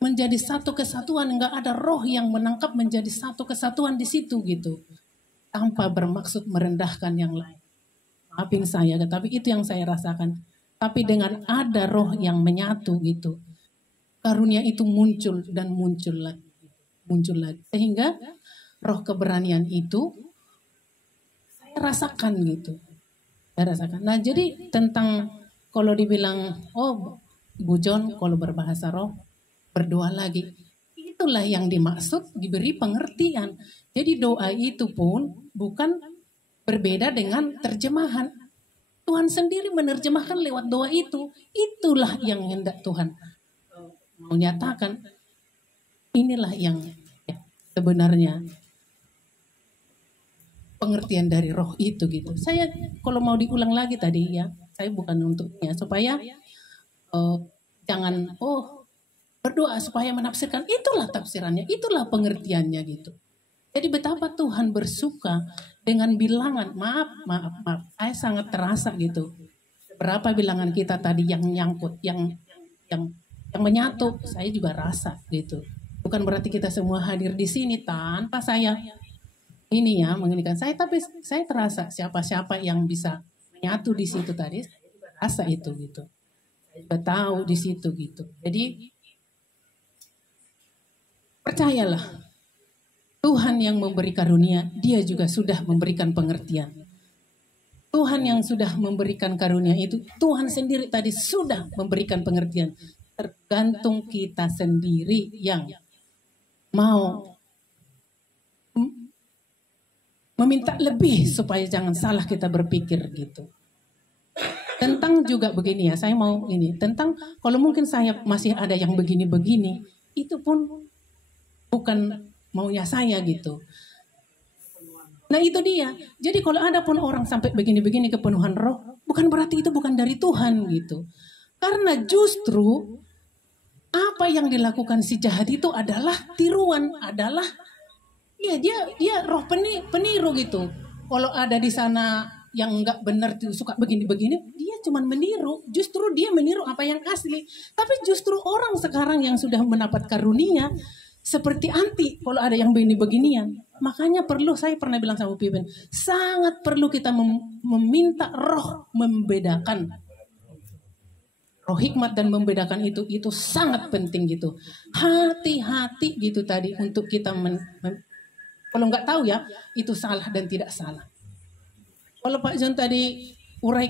menjadi satu kesatuan, nggak ada roh yang menangkap menjadi satu kesatuan di situ gitu. Tanpa bermaksud merendahkan yang lain. Maafin saya, tapi itu yang saya rasakan. Tapi dengan ada roh yang menyatu gitu, karunia itu muncul dan muncul lagi. Sehingga roh keberanian itu saya rasakan gitu. Nah jadi tentang kalau dibilang, oh Bu John kalau berbahasa roh, berdoa lagi. Itulah yang dimaksud diberi pengertian. Jadi doa itu pun bukan berbeda dengan terjemahan. Tuhan sendiri menerjemahkan lewat doa itu. Itulah yang hendak Tuhan mau nyatakan. Inilah yang sebenarnya pengertian dari roh itu gitu. Saya kalau mau diulang lagi tadi ya, saya bukan untuknya supaya jangan berdoa supaya menafsirkan. Itulah tafsirannya, itulah pengertiannya gitu. Jadi betapa Tuhan bersuka dengan bilangan maaf. Saya sangat terasa gitu. Berapa bilangan kita tadi yang nyangkut, yang menyatu, saya juga rasa gitu. Bukan berarti kita semua hadir di sini tanpa saya ini ya menginginkan saya, tapi saya terasa siapa-siapa yang bisa menyatu di situ tadi, saya juga rasa itu gitu. Saya juga tahu di situ gitu. Jadi percayalah, Tuhan yang memberi karunia, Dia juga sudah memberikan pengertian. Tuhan yang sudah memberikan karunia itu, Tuhan sendiri tadi sudah memberikan pengertian. Tergantung kita sendiri yang mau meminta lebih supaya jangan salah kita berpikir gitu. Tentang juga begini ya, saya mau ini tentang kalau mungkin saya masih ada yang begini-begini, itu pun bukan maunya saya gitu. Nah itu dia. Jadi kalau ada pun orang sampai begini-begini kepenuhan roh, bukan berarti itu bukan dari Tuhan gitu. Karena justru apa yang dilakukan si jahat itu adalah tiruan, adalah Iya, dia roh peniru gitu. Kalau ada di sana yang nggak benar tuh suka begini-begini, dia cuma meniru. Justru dia meniru apa yang asli. Tapi justru orang sekarang yang sudah mendapat karunia seperti anti kalau ada yang begini-beginian. Makanya saya pernah bilang sama Pimpin, sangat perlu kita meminta roh membedakan. Roh hikmat dan membedakan itu sangat penting gitu. Hati-hati gitu tadi untuk kita kalau nggak tahu ya, itu salah dan tidak salah. Kalau Pak John tadi uraikan